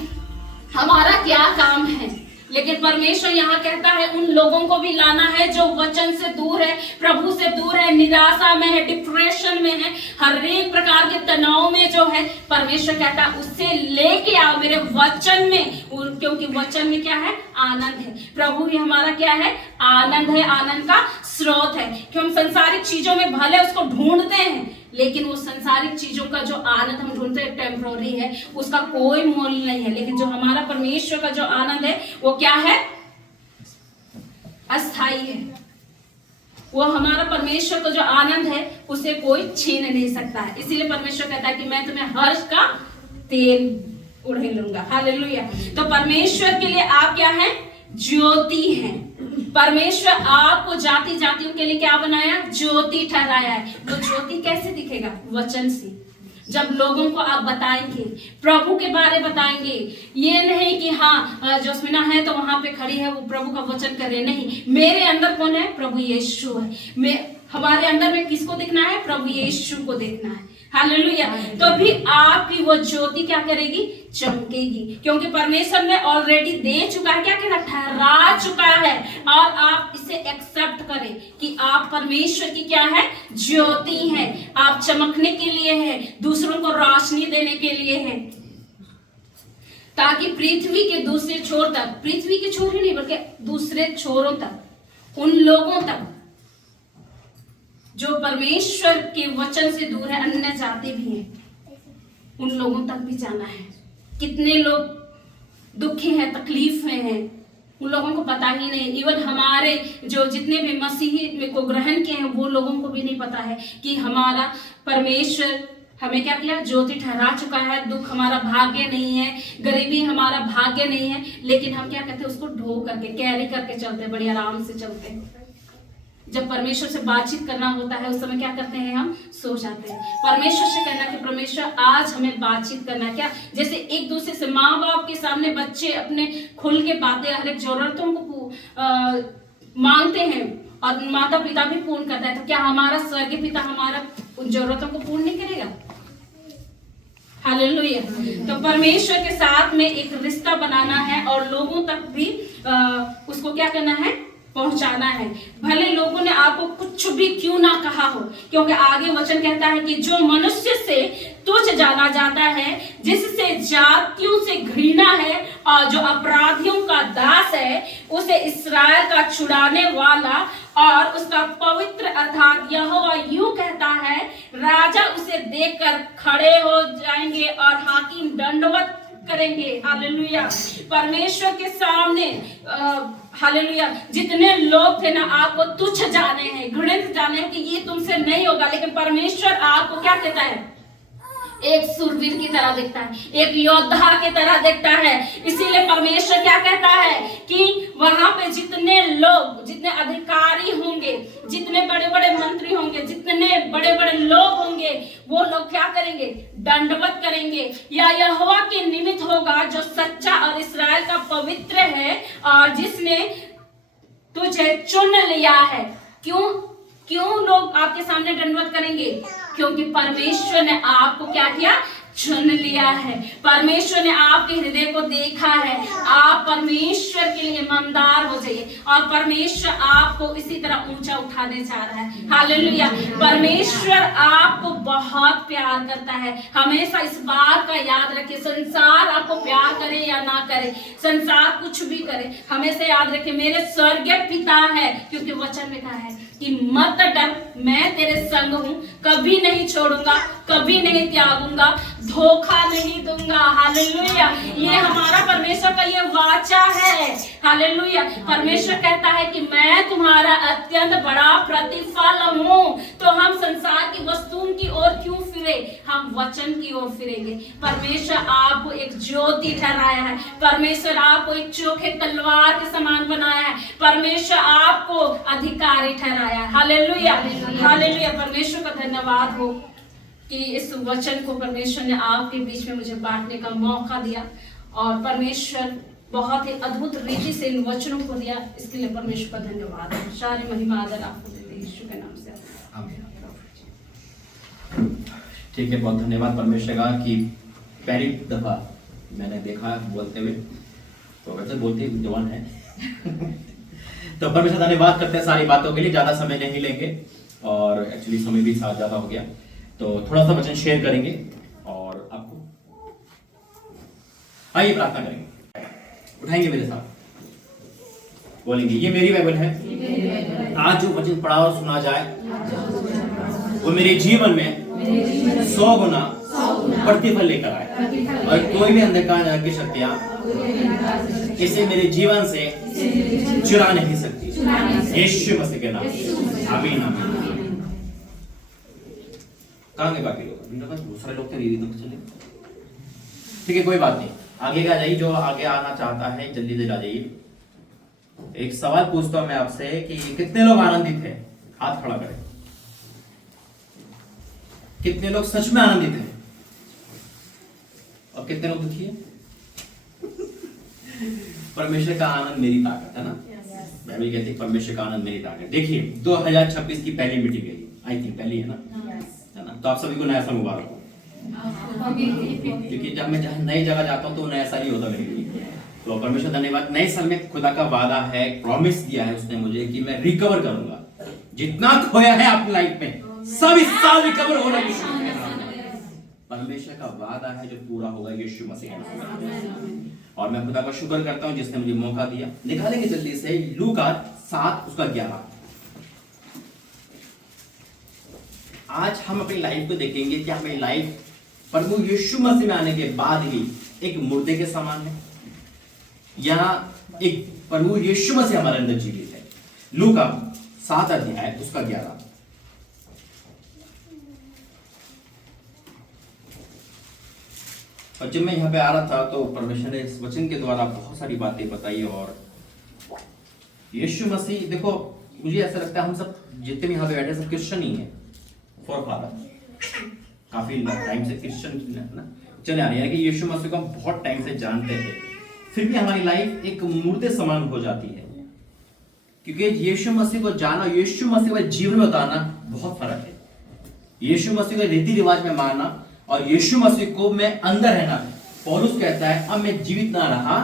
हमारा क्या काम है। लेकिन परमेश्वर यहाँ कहता है उन लोगों को भी लाना है जो वचन से दूर है, प्रभु से दूर है, निराशा में है, डिप्रेशन में है, हर एक प्रकार के तनाव में जो है। परमेश्वर कहता है उससे लेके आओ मेरे वचन में, क्योंकि वचन में क्या है, आनंद है। प्रभु ही हमारा क्या है, आनंद है, आनंद का स्रोत है। कि हम संसारिक चीजों में भले उसको ढूंढते हैं, लेकिन वो संसारिक चीजों का जो आनंद हम ढूंढते हैं टेम्पररी है, उसका कोई मोल नहीं है। लेकिन जो हमारा परमेश्वर का जो आनंद है वो क्या है, अस्थाई है। वो हमारा परमेश्वर का जो आनंद है उसे कोई छीन नहीं सकता है। इसीलिए परमेश्वर कहता है कि मैं तुम्हें हर्ष का तेल उड़ेलूंगा। हालेलुया। तो परमेश्वर के लिए आप क्या है, ज्योति हैं। परमेश्वर आपको जाति जातियों के लिए क्या बनाया, ज्योति ठहराया है। वो ज्योति कैसे दिखेगा, वचन से। जब लोगों को आप बताएंगे, प्रभु के बारे बताएंगे, ये नहीं कि हाँ जोस्मिना है तो वहां पे खड़ी है वो प्रभु का वचन कर रहे, नहीं। मेरे अंदर कौन है, प्रभु यीशु है। हमारे अंदर में किसको देखना है, प्रभु यीशु को देखना है। हालेलुया। तो भी आपकी वो ज्योति क्या करेगी, चमकेगी, क्योंकि परमेश्वर ने ऑलरेडी दे चुका है, क्या कहना, ठहरा चुका है। और आप इसे एक्सेप्ट करें कि आप परमेश्वर की क्या है, ज्योति है। आप चमकने के लिए है, दूसरों को रोशनी देने के लिए है, ताकि पृथ्वी के दूसरे छोर तक, पृथ्वी के छोर ही नहीं बल्कि दूसरे छोरों तक, उन लोगों तक जो परमेश्वर के वचन से दूर है, अन्य जाति भी हैं, उन लोगों तक भी जाना है। कितने लोग दुखी हैं, तकलीफ में हैं, उन लोगों को पता ही नहीं। इवन हमारे जो जितने भी मसीही को ग्रहण किए हैं वो लोगों को भी नहीं पता है कि हमारा परमेश्वर हमें क्या किया, ज्योति ठहरा चुका है। दुख हमारा भाग्य नहीं है, गरीबी हमारा भाग्य नहीं है, लेकिन हम क्या कहते हैं, उसको ढो करके कैरी करके चलते हैं, बड़ी आराम से चलते हैं। जब परमेश्वर से बातचीत करना होता है उस समय क्या करते हैं, हम सो जाते हैं। परमेश्वर से कहना कि परमेश्वर आज हमें बातचीत करना है। क्या, जैसे एक दूसरे से माँ बाप के सामने बच्चे अपने खुल के बातें, हर एक जरूरतों को मांगते हैं और माता पिता भी पूर्ण करता है, तो क्या हमारा स्वर्गीय पिता हमारा उन जरूरतों को पूर्ण नहीं करेगा? हालेलुया। तो परमेश्वर के साथ में एक रिश्ता बनाना है और लोगों तक भी उसको क्या करना है, पहुंचाना है। भले लोगों ने आपको कुछ भी क्यों ना कहा हो, क्योंकि आगे वचन कहता है कि जो मनुष्य से तुच्छ जाना जाता है, जिससे जातियों से घृणा है और जो अपराधियों का दास है, उसे इस्राएल का छुड़ाने वाला और उसका पवित्र अर्थात यहोवा यूं कहता है, राजा उसे देखकर खड़े हो जाएंगे और हाकिम दंडवत करेंगे। हालेलुया। परमेश्वर के सामने हालेलुया जितने लोग थे ना, आपको तुच्छ जाने हैं, घृणित जाने हैं कि ये तुमसे नहीं होगा, लेकिन परमेश्वर आपको क्या कहता है, एक सूरवीर की तरह देखता है, एक योद्धा की तरह देखता है। इसीलिए परमेश्वर क्या कहता है कि वहां पे जितने लोग, जितने अधिकारी होंगे, जितने बड़े बड़े मंत्री होंगे, जितने बड़े बड़े लोग होंगे, वो लोग क्या करेंगे, दंडवत करेंगे। या यहोवा के निमित्त होगा जो सच्चा और इस्राएल का पवित्र है और जिसने तुझे चुन लिया है। क्यों लोग आपके सामने दंडवत करेंगे? क्योंकि परमेश्वर ने आपको क्या किया, चुन लिया है। परमेश्वर ने आपके हृदय को देखा है। आप परमेश्वर के लिए ईमानदार हो जाइए और परमेश्वर आपको इसी तरह ऊंचा उठाने जा रहा है। हालेलुया। परमेश्वर आपको बहुत प्यार करता है। हमेशा इस बात का याद रखिए, संसार आपको प्यार करे या ना करे, संसार कुछ भी करे, हमेशा याद रखिए मेरे स्वर्गीय पिता है, क्योंकि वचन में कहा है कि मत डर, मैं तेरे संग हूं, कभी नहीं छोड़ूंगा, कभी नहीं त्यागूंगा, धोखा नहीं दूंगा। हालेलुया। ये हमारा परमेश्वर का ये वाचा है। हालेलुया। परमेश्वर कहता है कि मैं तुम्हारा अत्यंत बड़ा प्रतिफल हूं। तो हम संसार की वस्तुओं की ओर क्यों फिरे, हम वचन की ओर फिरेंगे। परमेश्वर आपको एक ज्योति ठहराया है, परमेश्वर आपको एक चोखे तलवार के समान बनाया है, परमेश्वर आपको अधिकारी ठहराया है। हालेलुया। हालेलुया। परमेश्वर का धन्यवाद हो कि इस वचन को परमेश्वर ने आपके बीच में मुझे बांटने का मौका दिया और परमेश्वर बहुत ही अद्भुत रीति से इन वचनों को दिया। इसके लिए परमेश्वर का धन्यवाद है। सारी महिमा आदर आपको देते हैं यीशु के नाम से। ठीक है, बहुत धन्यवाद परमेश्वर का कि पहली दफा मैंने देखा बोलते हुए, तो वैसे बोलते ही जवान है तो परमेश्वर धन्यवाद करते हैं सारी बातों के लिए। ज्यादा समय नहीं लेंगे और एक्चुअली समय भी साथ ज्यादा हो गया, तो थोड़ा सा वचन शेयर करेंगे और आपको आइए प्रार्थना करेंगे। उठाएंगे मेरे साथ, बोलेंगे ये मेरी बाइबल है। आज जो वचन पढ़ा और सुना जाए वो मेरे जीवन में 100 गुना प्रतिफल लेकर आए और कोई भी अंधकार की शक्तियां इसे मेरे जीवन से चुरा नहीं सकती। यीशु मसीह के नाम, आमीन आमीन। कहाँ गए बाकी लोग? बहुत सारे लोग तो चले। ठीक है, कोई बात नहीं, आगे आ जाइए। जो आगे आना चाहता है जल्दी से आ जाइए। एक सवाल पूछता हूं मैं आपसे कि कितने लोग आनंदित हैं? हाथ खड़ा करें। कितने लोग सच में आनंदित हैं और कितने लोग दुखी हैं? परमेश्वर का आनंद मेरी ताकत है ना। बाइबल कहती है परमेश्वर का आनंद मेरी ताकत। देखिए 2026 की पहली मीटिंग है, आई थिंक पहली है ना, है ना। तो आप सभी को नया साल मुबारक हो, क्योंकि जब मैं जहाँ नई जगह जाता हूँ तो नया साल ही होता मेरे लिए। तो परमेश्वर धन्यवाद। नए साल में खुदा का वादा है, प्रॉमिस दिया है उसने मुझे कि मैं रिकवर करूंगा। जितना खोया है अपनी लाइफ में सब इस साल रिकवर होना शुरू होगा। परमेश्वर का वादा है जो पूरा होगा यीशु मसीह के नाम में। और मैं खुदा का शुक्र करता हूं जिसने मुझे मौका दिया। निकालेंगे जल्दी से लूका 7 उसका 11। आज हम अपनी लाइफ को देखेंगे कि हमारी लाइफ प्रभु यीशु मसीह में आने के बाद ही एक मुर्दे के समान है या एक प्रभु यीशु मसीह हमारे अंदर जीवित है। लूका 7 अध्याय उसका 11। और जब मैं यहाँ पे आ रहा था तो परमेश्वर ने इस वचन के द्वारा बहुत सारी बातें बताई। और यीशु मसीह, देखो मुझे ऐसा लगता है हम सब जितने भी यहाँ पे बैठे सब क्रिश्चियन ही हैं फॉर फादर। काफी टाइम से क्रिश्चियन ना चले आ रहे हैं कि यीशु मसीह को हम बहुत टाइम से जानते थे, फिर भी हमारी लाइफ एक मुर्दे समान हो जाती है। क्योंकि यीशु मसीह को जाना, यीशु मसीह को जीवन में उतारना बहुत फर्क है। यीशु मसीह को रीति रिवाज में मानना और यीशु मसीह को मैं अंदर रहना। पौलुस कहता है अब मैं जीवित ना रहा,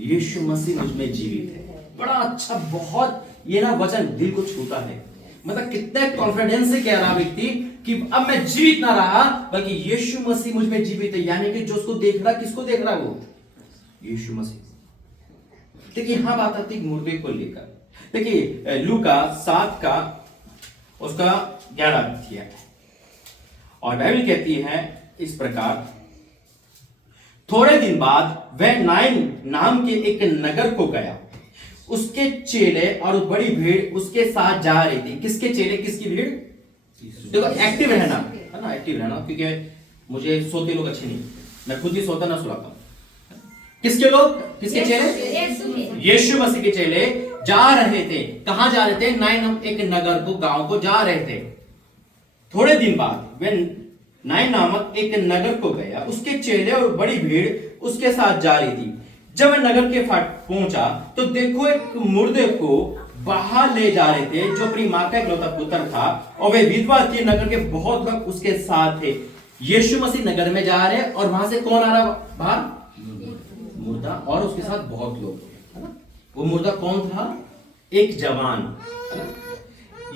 यीशु मसीह मुझ में जीवित है। बड़ा अच्छा, बहुत ये ना वचन दिल को छूता है। मतलब कितने कॉन्फिडेंस से कह रहा व्यक्ति कि अब मैं जीवित ना रहा बल्कि यीशु मसीह मुझ में जीवित है। यानी कि जो उसको देख रहा, किसको देख रहा वो? यीशु मसीह। देखिए यहां बात आती है मुर्दे को लेकर। देखिए लूका 7 का उसका 11 अध्याय और बाइबल कहती है इस प्रकार, थोड़े दिन बाद वह नाइन नाम के एक नगर को गया। उसके चेले और बड़ी भीड़ उसके साथ जा रही थी। किसके चेले, किसकी भीड़? देखो एक्टिव रहना है ना, एक्टिव रहना, क्योंकि मुझे सोते लोग अच्छे नहीं, मैं खुद ही सोता ना सुलाता हूं। किसके लोग, किसके चेले? यीशु मसीह के चेले जा रहे थे। कहां जा रहे थे? नाइन एक नगर को, गांव को जा रहे थे। थोड़े दिन बाद वे नाइन नामक एक नगर को गया। उसके चेले और बड़ी भीड़ उसके साथ जा रही थी। जब वह नगर के फाटक पहुंचा तो देखो एक मुर्दे को बाहर ले जा रहे थे, जो अपनी मां का इकलौता पुत्र था और वे विधवा थी। नगर के बहुत लोग उसके साथ थे। यीशु मसीह नगर में जा रहे और वहां से कौन आ रहा बाहर? मुर्दा, और उसके साथ बहुत लोग, है ना? वो मुर्दा कौन था? एक जवान।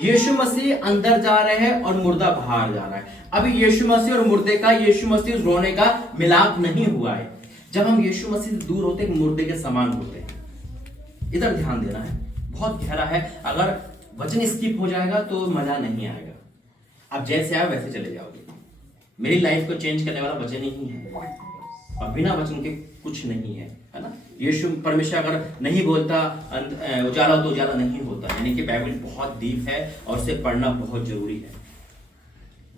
यीशु मसीह अंदर जा रहे हैं और मुर्दा बाहर जा रहा है। अभी यीशु मसीह और मुर्दे का, यीशु मसीह रोने का मिलाप नहीं हुआ है। जब हम यीशु मसीह से दूर होते हैं, मुर्दे के समान होते हैं। इधर ध्यान देना है, बहुत गहरा है। अगर वचन स्किप हो जाएगा तो मजा नहीं आएगा। आप जैसे आए वैसे चले जाओगे। मेरी लाइफ को चेंज करने वाला वचन ही है, और बिना वचन के कुछ नहीं है, है ना? यीशु परमेश्वर अगर नहीं बोलता, उजाला तो उजाला नहीं होता। यानी कि बाइबल बहुत डीप है और उसे पढ़ना बहुत जरूरी है।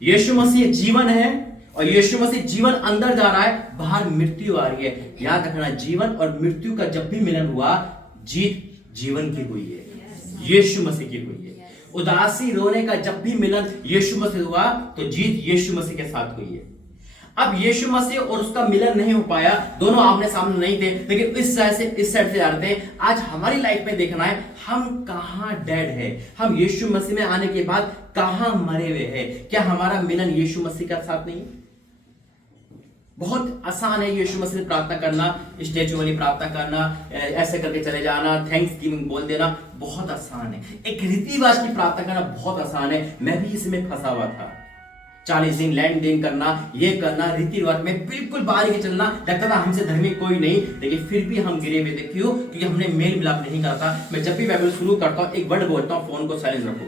यीशु मसीह जीवन है और यीशु मसीह जीवन अंदर जा रहा है, बाहर मृत्यु आ रही है। याद रखना, जीवन और मृत्यु का जब भी मिलन हुआ, जीत जीवन की हुई है, यीशु मसीह की हुई है। उदासी रोने का जब भी मिलन यीशु मसीह हुआ तो जीत यीशु मसीह के साथ हुई है। अब यीशु मसीह और उसका मिलन नहीं हो पाया, दोनों आमने सामने नहीं थे, लेकिन इस साइड से इस साइड से जा रहे थे। आज हमारी लाइफ में देखना है हम कहां डेड है, हम यीशु मसीह में आने के बाद कहां मरे हुए हैं। क्या हमारा मिलन यीशु मसीह के साथ नहीं है? बहुत आसान है यीशु मसीह से प्रार्थना करना, स्टैचू वाली प्रार्थना करना, ऐसे करके चले जाना, थैंक्स गिविंग बोल देना, बहुत आसान है। एक रीतिवाज की प्रार्थना करना बहुत आसान है। मैं भी इसमें फंसा हुआ था। 40 दिन लैंड दिन करना, ये करना, रीति रिवाज में बिल्कुल बाहर के चलना, लगता था हमसे धर्मी कोई नहीं, लेकिन फिर भी हम गिरे हुए थे। क्यों? क्योंकि हमने मेल मिलाप नहीं करा था। मैं जब भी बाइबल शुरू करता हूँ एक वर्ड बोलता हूँ, फोन को साइलेंट रखो।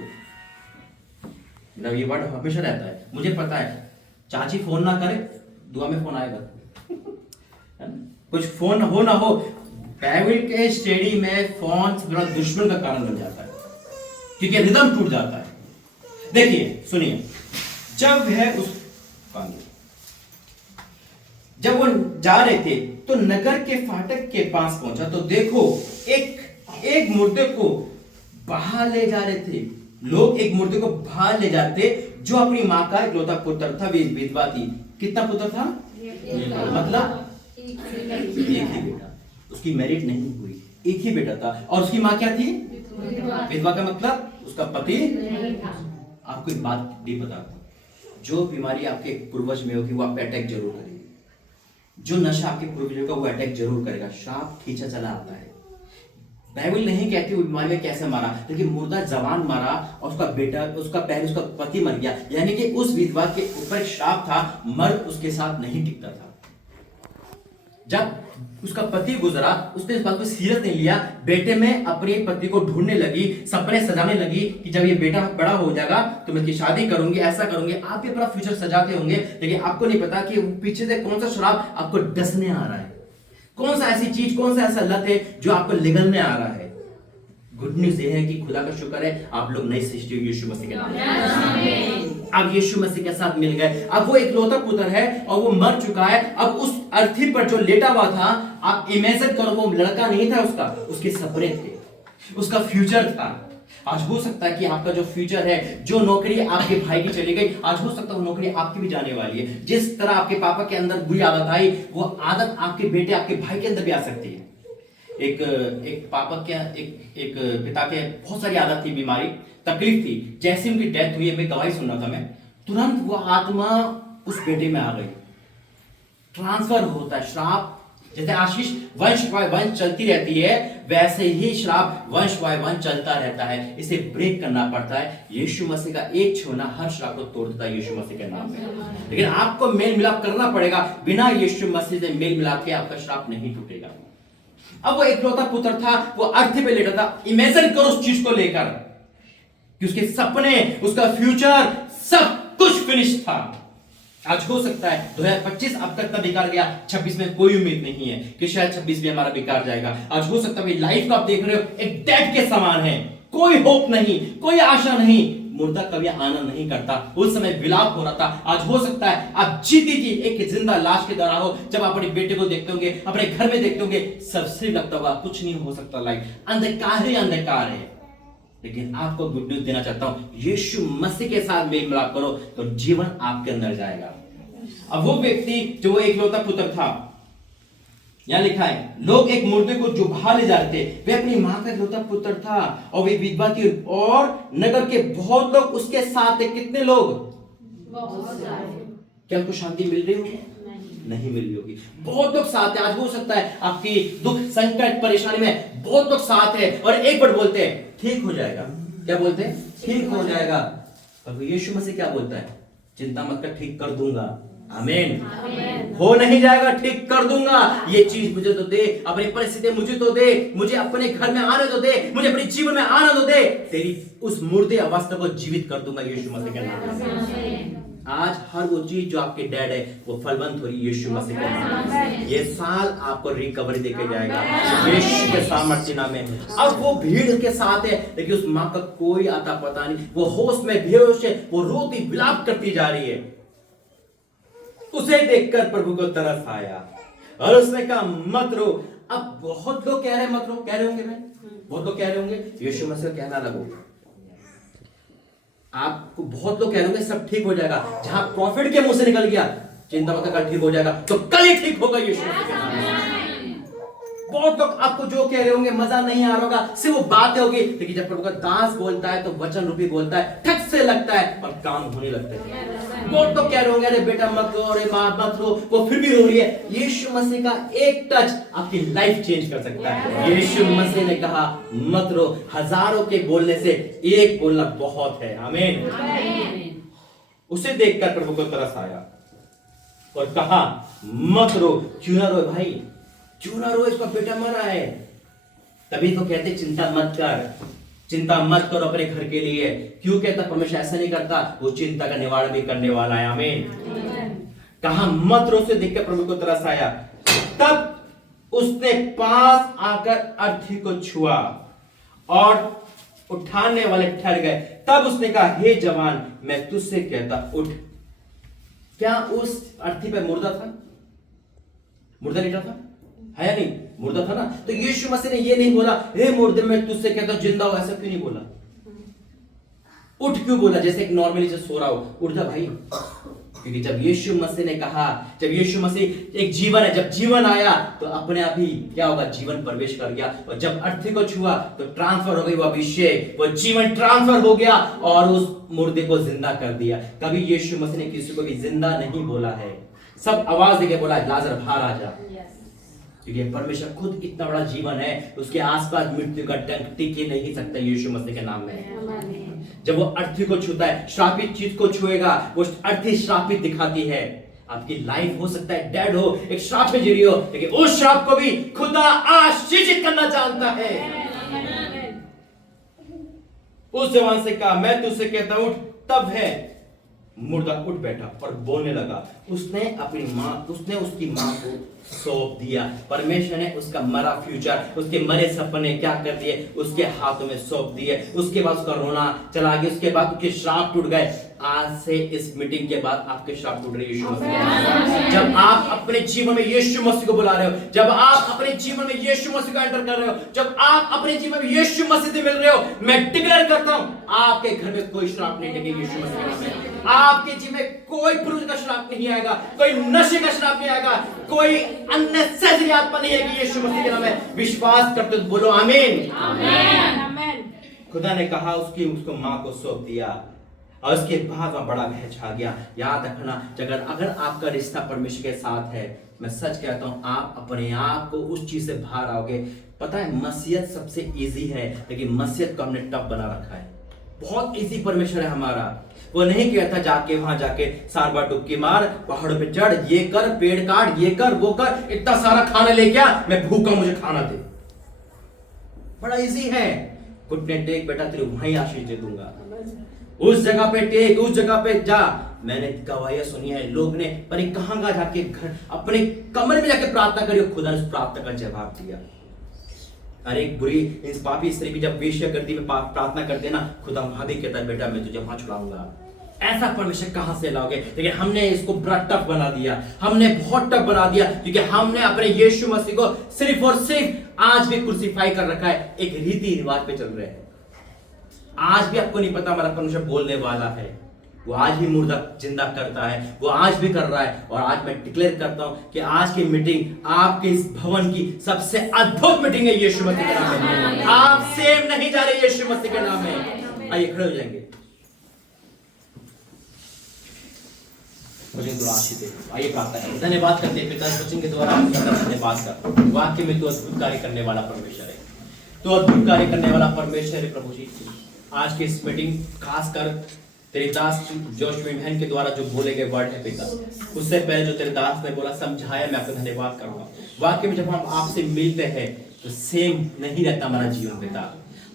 मतलब ये वर्ड हमेशा रहता है, मुझे पता है। चाची फोन ना करे, दुआ में फोन आएगा। कुछ फोन हो ना हो, बाइबल के स्टडी में फोन बड़ा दुश्मन का कारण बन जाता है, क्योंकि रिदम टूट जाता है। देखिए सुनिए, जब वो जा रहे थे तो नगर के फाटक के पास पहुंचा तो देखो एक मुर्दे को बाहर ले जा रहे थे। लोग एक मुर्दे को बाहर ले जाते, जो अपनी मां का इकलौता पुत्र था, विधवा थी। कितना पुत्र था? मतलब एक ही बेटा, उसकी मैरिज नहीं हुई, एक ही बेटा था। और उसकी मां क्या थी? विधवा का मतलब उसका पति नहीं था। आपको एक बात नहीं बताता, जो बीमारी आपके पूर्वज में होगी वो आप पे अटैक जरूर करेगी। जो नशा आपके पूर्वजों का वो अटैक जरूर करेगा। श्राप खींचा चला आता है। बाइबल नहीं कहती वो बीमारी में कैसे मारा, लेकिन मुर्दा जवान मारा और उसका बेटा, उसका पहले उसका पति मर गया। यानी कि उस विधवा के ऊपर श्राप था, मर्द उसके साथ नहीं टिकता था। जब उसका पति गुजरा, उसने इस बात को सीरियस नहीं लिया। बेटे में अपने पति को ढूंढने लगी, सपने सजाने लगी कि जब ये बेटा बड़ा हो जाएगा तो मैं इसकी शादी करूंगी, ऐसा करूंगी। आप भी अपना फ्यूचर सजाते होंगे, लेकिन आपको नहीं पता कि पीछे से कौन सा शराब आपको डसने आ रहा है, कौन सा ऐसी चीज, कौन सा ऐसा लत है जो आपको निगलने आ रहा है। गुड न्यूज ये है कि खुदा का शुक्र है, आप लोग नई सृष्टि हो यीशु मसीह के नाम में। अब यीशु मसीह के साथ मिल गए। अब वो इकलौता पुत्र है और वो मर चुका है। अब उस अर्थी पर जो लेटा हुआ था, आप इमेजिन करो, वो लड़का नहीं था उसका, उसके सपने थे, उसका फ्यूचर था। आज हो सकता है कि आपका जो फ्यूचर है, जो नौकरी आपके भाई की चली गई, आज हो सकता है वो नौकरी आपकी भी जाने वाली है। जिस तरह आपके पापा के अंदर बुरी आदत आई, वो आदत आपके बेटे, आपके भाई के अंदर भी आ सकती है। एक पापा के एक पिता के बहुत सारी आदत थी, बीमारी, तकलीफ थी। जैसे उनकी डेथ हुई, मैं गवाही सुन रहा था, मैं तुरंत वो आत्मा उस बेटे में आ गई। ट्रांसफर होता है। श्राप जैसे आशीष वंश बाय वंश चलती रहती है, वैसे ही श्राप वंश बाय वंश चलता रहता है। इसे ब्रेक करना पड़ता है। यीशु मसीह का एक छूना हर श्राप को तोड़ देता है यीशु मसीह के नाम में। लेकिन आपको मेल मिलाप करना पड़ेगा। बिना यीशु मसीह से मेल मिलाप के आपका श्राप नहीं टूटेगा। अब वो इकलौता पुत्र था, वो अर्थी पे लेटा था। इमेजिन करो उस चीज को लेकर कि उसके सपने, उसका फ्यूचर, सब कुछ फिनिश था। आज हो सकता है 2025 अब तक का बेकार गया, 26 में कोई उम्मीद नहीं है कि शायद 26 भी हमारा बेकार जाएगा। आज हो सकता है लाइफ को आप देख रहे हो एक डेड के समान है, कोई होप नहीं, कोई आशा नहीं। मुर्दा कभी आनंद नहीं करता। उस समय विलाप हो रहा था। आज हो सकता है आप जीती जी एक जिंदा लाश के द्वारा हो। जब आप अपने बेटे को देखते होंगे, अपने घर में देखते होंगे, सबसे लगता होगा कुछ नहीं हो सकता, लाइफ अंधकार ही अंधकार है। लेकिन आपको गुड न्यूज देना चाहता हूं, यीशु मसीह के साथ मेल मिलाप करो तो जीवन आपके अंदर जाएगा। अब वो व्यक्ति जो एकलौता पुत्र था, यहां लिखा है, लोग एक मुर्दे को जो बाहर ले जा रहे थे, वे अपनी मां का एकलौता पुत्र था और वे विधवा थी और नगर के बहुत लोग उसके साथ थे। कितने लोग? क्या उनको शांति मिल रही होगी? नहीं मिल रही होगी। बहुत लोग साथ है। आज हो सकता है आपकी दुख, संकट, परेशानी में बहुत लोग साथ है और एक बार बोलते हैं ठीक हो जाएगा। क्या बोलते हैं? ठीक हो जाएगा। पर यीशु मसीह क्या बोलता है? चिंता मत कर, ठीक कर दूंगा। आमीन। हो नहीं जाएगा, ठीक कर दूंगा। ये चीज मुझे तो दे, अपनी परिस्थिति मुझे तो दे, मुझे अपने घर में आने तो दे, मुझे अपने जीवन में आने तो दे। तेरी उस मुर्दे अवस्था को जीवित कर दूंगा यीशु मसीह के नाम से। आज हर वो चीज जो आपके डेड है वो फलवंत हो रही है यीशु मसीह के नाम से। ये साल आपको रिकवरी देके जाएगा यीशु के सामर्थ्य नाम में। अब वो भीड़ के साथ है, लेकिन उस मां का कोई आता पता नहीं। वो होश में बेहोश है, वो रोती विलाप करती जा रही है। उसे देखकर प्रभु को तरस आया और उसने कहा मत रो। अब बहुत लोग कह रहे हैं मत रो, कह रहे होंगे, मैं बहुत लोग कह रहे होंगे, यीशु मसीह कहना लगो। आपको बहुत लोग कह रहे होंगे सब ठीक हो जाएगा। जहां प्रॉफिट के मुंह से निकल गया चिंता मत कर, ठीक हो जाएगा, तो कल ही ठीक होगा यीशु मसीह के नाम में। बहुत लोग आपको जो कह रहे होंगे मजा नहीं आ रहा होगा, सिर्फ वो बातें होगी, लेकिन जब प्रभु का दास बोलता है तो वचन रूपी बोलता है, ठक से लगता है और काम होने लगता है। बहुत लोग कह रहे होंगे अरे बेटा मत रो, अरे मां मत रो, वो फिर भी रो रही है। यीशु मसीह का एक टच आपकी लाइफ चेंज कर सकता है। यीशु मसीह ने कहा मत रो। हजारों के बोलने से एक बोलना बहुत है। आमीन। उसे देखकर प्रभु को तरस आया और कहा मत रो। क्यों ना रो भाई, क्यों ना रो, इसका बेटा मरा है। तभी तो कहते चिंता मत कर, चिंता मत करो अपने घर के लिए। क्यों कहता परमेश्वर ऐसा नहीं करता, वो चिंता का निवारण भी करने वाला है। आमीन। कहा मत रो। से देखकर प्रभु को तरस आया। तब उसने पास आकर अर्थी को छुआ और उठाने वाले ठहर गए। तब उसने कहा हे जवान, मैं तुझसे कहता उठ। क्या उस अर्थी पे मुर्दा था? मुर्दा लेटा था है या नहीं? मुर्दा था ना। तो यीशु मसीह ने ये नहीं बोला हे मुर्दे मैं तुझसे कहता हूं जिंदा हो, ऐसा क्यों नहीं बोला? उठ क्यों बोला? जैसे एक नॉर्मली जो सो रहा हो, उठ जा भाई। क्योंकि जब यीशु मसीह ने कहा, जब यीशु मसीह एक जीवन है, जब जीवन आया तो अपने आप ही क्या होगा, जीवन प्रवेश कर गया। और जब अर्थी को छुआ तो ट्रांसफर हो गई वो अभिषेक, वो जीवन ट्रांसफर हो गया और उस मुर्दे को जिंदा कर दिया। कभी यीशु मसीह ने किसी को भी जिंदा नहीं बोला है, सब आवाज देके बोला लाजर बाहर आ जा। क्योंकि परमेश्वर खुद इतना बड़ा जीवन है, उसके आसपास मृत्यु का डंक टिक ही नहीं सकता यीशु मसीह के नाम में। जब वो अर्थी को छूता है, श्रापित चीज को छुएगा, वो अर्थी श्रापित दिखाती है। आपकी लाइफ हो सकता है डेड हो, एक श्राप में जी रही हो, लेकिन उस श्राप को भी खुदा आशीषित करना जानता है। उस जवान से कहा मैं तुझसे कहता उठ। तब है मुर्दा उठ बैठा और बोलने लगा। उसने उसकी मां को सौंप दिया। परमेश्वर ने उसका मरा फ्यूचर, उसके मरे सपने क्या कर दिए, उसके हाथों में सौंप दिए। उसके बाद उसका रोना चला गया, उसके बाद उसके श्राप टूट गए। आज से इस मीटिंग के बाद आपके श्राप टूट रहे यीशु मसीह। जब आप अपने जीवन में यीशु मसीह को बुला रहे हो, जब आप अपने जीवन में यीशु मसीह को एंटर कर रहे हो, जब आप अपने जीवन में यीशु मसीह से मिल रहे हो, मैं डिक्लेयर करता हूं आपके घर में कोई श्राप नहीं टिकेगा यीशु मसीह के नाम में। आपके जीवन में कोई पुरुष का श्राप नहीं आएगा, कोई नशे का श्राप नहीं आएगा, कोई अननेसेसरी आत्मा नहीं आएगी यीशु मसीह के नाम में। विश्वास करते हो बोलो आमीन। आमीन। खुदा ने कहा उसको मां को सौंप दिया और उसके बाद वहां बड़ा भय छा गया। याद रखना, अगर आपका रिश्ता परमेश्वर के साथ है मैं सच कहता हूं, आप अपने आप को उस चीज से बाहर आओगे। पता है मसीहत सबसे इजी है, लेकिन मसीहत को हमने टफ बना रखा है। बहुत इजी परमेश्वर है हमारा। वो नहीं कहता जाके वहां जाके 4 बार डुबकी मार, पहाड़ों पे चढ़, ये कर, पेड़ काट, ये कर, वो कर, इतना सारा खाना लेके आ, मैं भूखा, मुझे खाना दे। बड़ा इजी है। घुटने टेक बेटा, तेरे वहीं आशीष दे दूंगा। उस जगह पे टेक, उस जगह पे जा। मैंने गवाहियां सुनी है, लोग ने पर कहां जाके घर अपने कमरे में जाके प्रार्थना करी, खुदा ने उस प्रार्थना का जवाब दिया। अरे एक बुरी इस पापी स्त्री भी जब वेश्यागृह में प्रार्थना करते ना, खुदा वहां भी कहता है बेटा मैं तुझे वहां छुड़ाऊंगा। ऐसा परमेश्वर कहां से लाओगे? लेकिन हमने इसको बड़ा टफ बना दिया, हमने बहुत टफ बना दिया, क्योंकि हमने अपने यीशु मसीह को सिर्फ और सिर्फ आज भी क्रूसीफाई कर रखा है, एक रीति रिवाज पे चल रहे हैं। आज भी आपको नहीं पता हमारा परमेश्वर बोलने वाला है, वो आज भी मुर्दा जिंदा करता है, वो आज भी कर रहा है। और आज मैं डिक्लेयर करता हूं कि आज की मीटिंग आपके इस भवन की सबसे अद्भुत मीटिंग है यीशु मसीह के नाम में। आप सेम नहीं जा रहे यीशु मसीह के नाम में। आइए खड़े हो जाएंगे, मुझे दुआ आशीष दे। आइए प्रार्थना करें। धन्यवाद करते हैं पिता, वचन के द्वारा धन्यवाद कर। वाक्य में तो अद्भुत कार्य करने वाला परमेश्वर है, तो अद्भुत कार्य करने वाला परमेश्वर है प्रभु जी। आज की इस मीटिंग खासकर तेरे दास जोशवी बहन के द्वारा जो बोले गए वर्ड है पिता, उससे पहले जो तेरे दास ने बोला समझाया, मैं आपका धन्यवाद करूंगा। वाक्य में जब हम आपसे मिलते हैं तो सेम नहीं रहता हमारा जीवन पिता।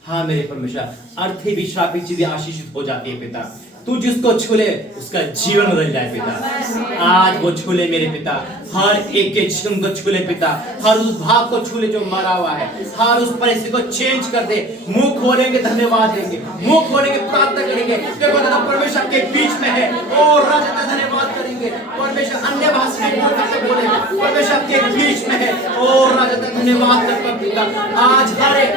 हाँ मेरे परमेश्वर, अर्थी भी श्रापित चीजें आशीषित हो जाती है पिता। तू जिसको छूले उसका जीवन बदल जाए पिता। आज वो छूले मेरे पिता, हर एक के जीवन को छूले पिता, हर उस भाव को छूले जो मरा हुआ है, हर उस परिस्थिति को चेंज कर दे। मुंह खोलेंगे धन्यवाद देंगे, मुंह खोलेंगे प्रार्थना करेंगे, परमेश्वर आपके बीच में है और राजा धन्यवाद करेंगे। परमेश्वर अन्य भाषा में बोलेंगे, परमेश्वर आपके बीच में है और राजा धन्यवाद करता पिता। आज हर एक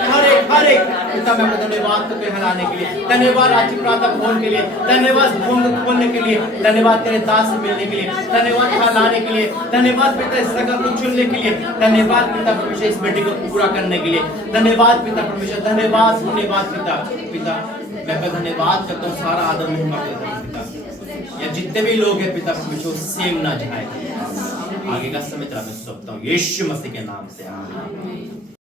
पिता मैं आपका धन्यवाद करते हराने के लिए, धन्यवाद राज्य प्रार्थना भवन के लिए, धन्यवाद भवन खोलने के लिए, धन्यवाद तेरे दास से मिलने के लिए, धन्यवाद यहाँ लाने के लिए, धन्यवाद पिता इस जगह को चुनने के लिए, धन्यवाद पिता परमेश्वर इस मीटिंग को पूरा करने के लिए, धन्यवाद पिता परमेश्वर, धन्यवाद पिता मैं आपका धन्यवाद करता हूँ। सारा आदर महिमा करता हूँ पिता। या जितने भी लोग हैं पिता परमेश्वर सेम ना जाए, आगे का समय तेरा मैं सौंपता हूँ यीशु मसीह के नाम से। आमीन।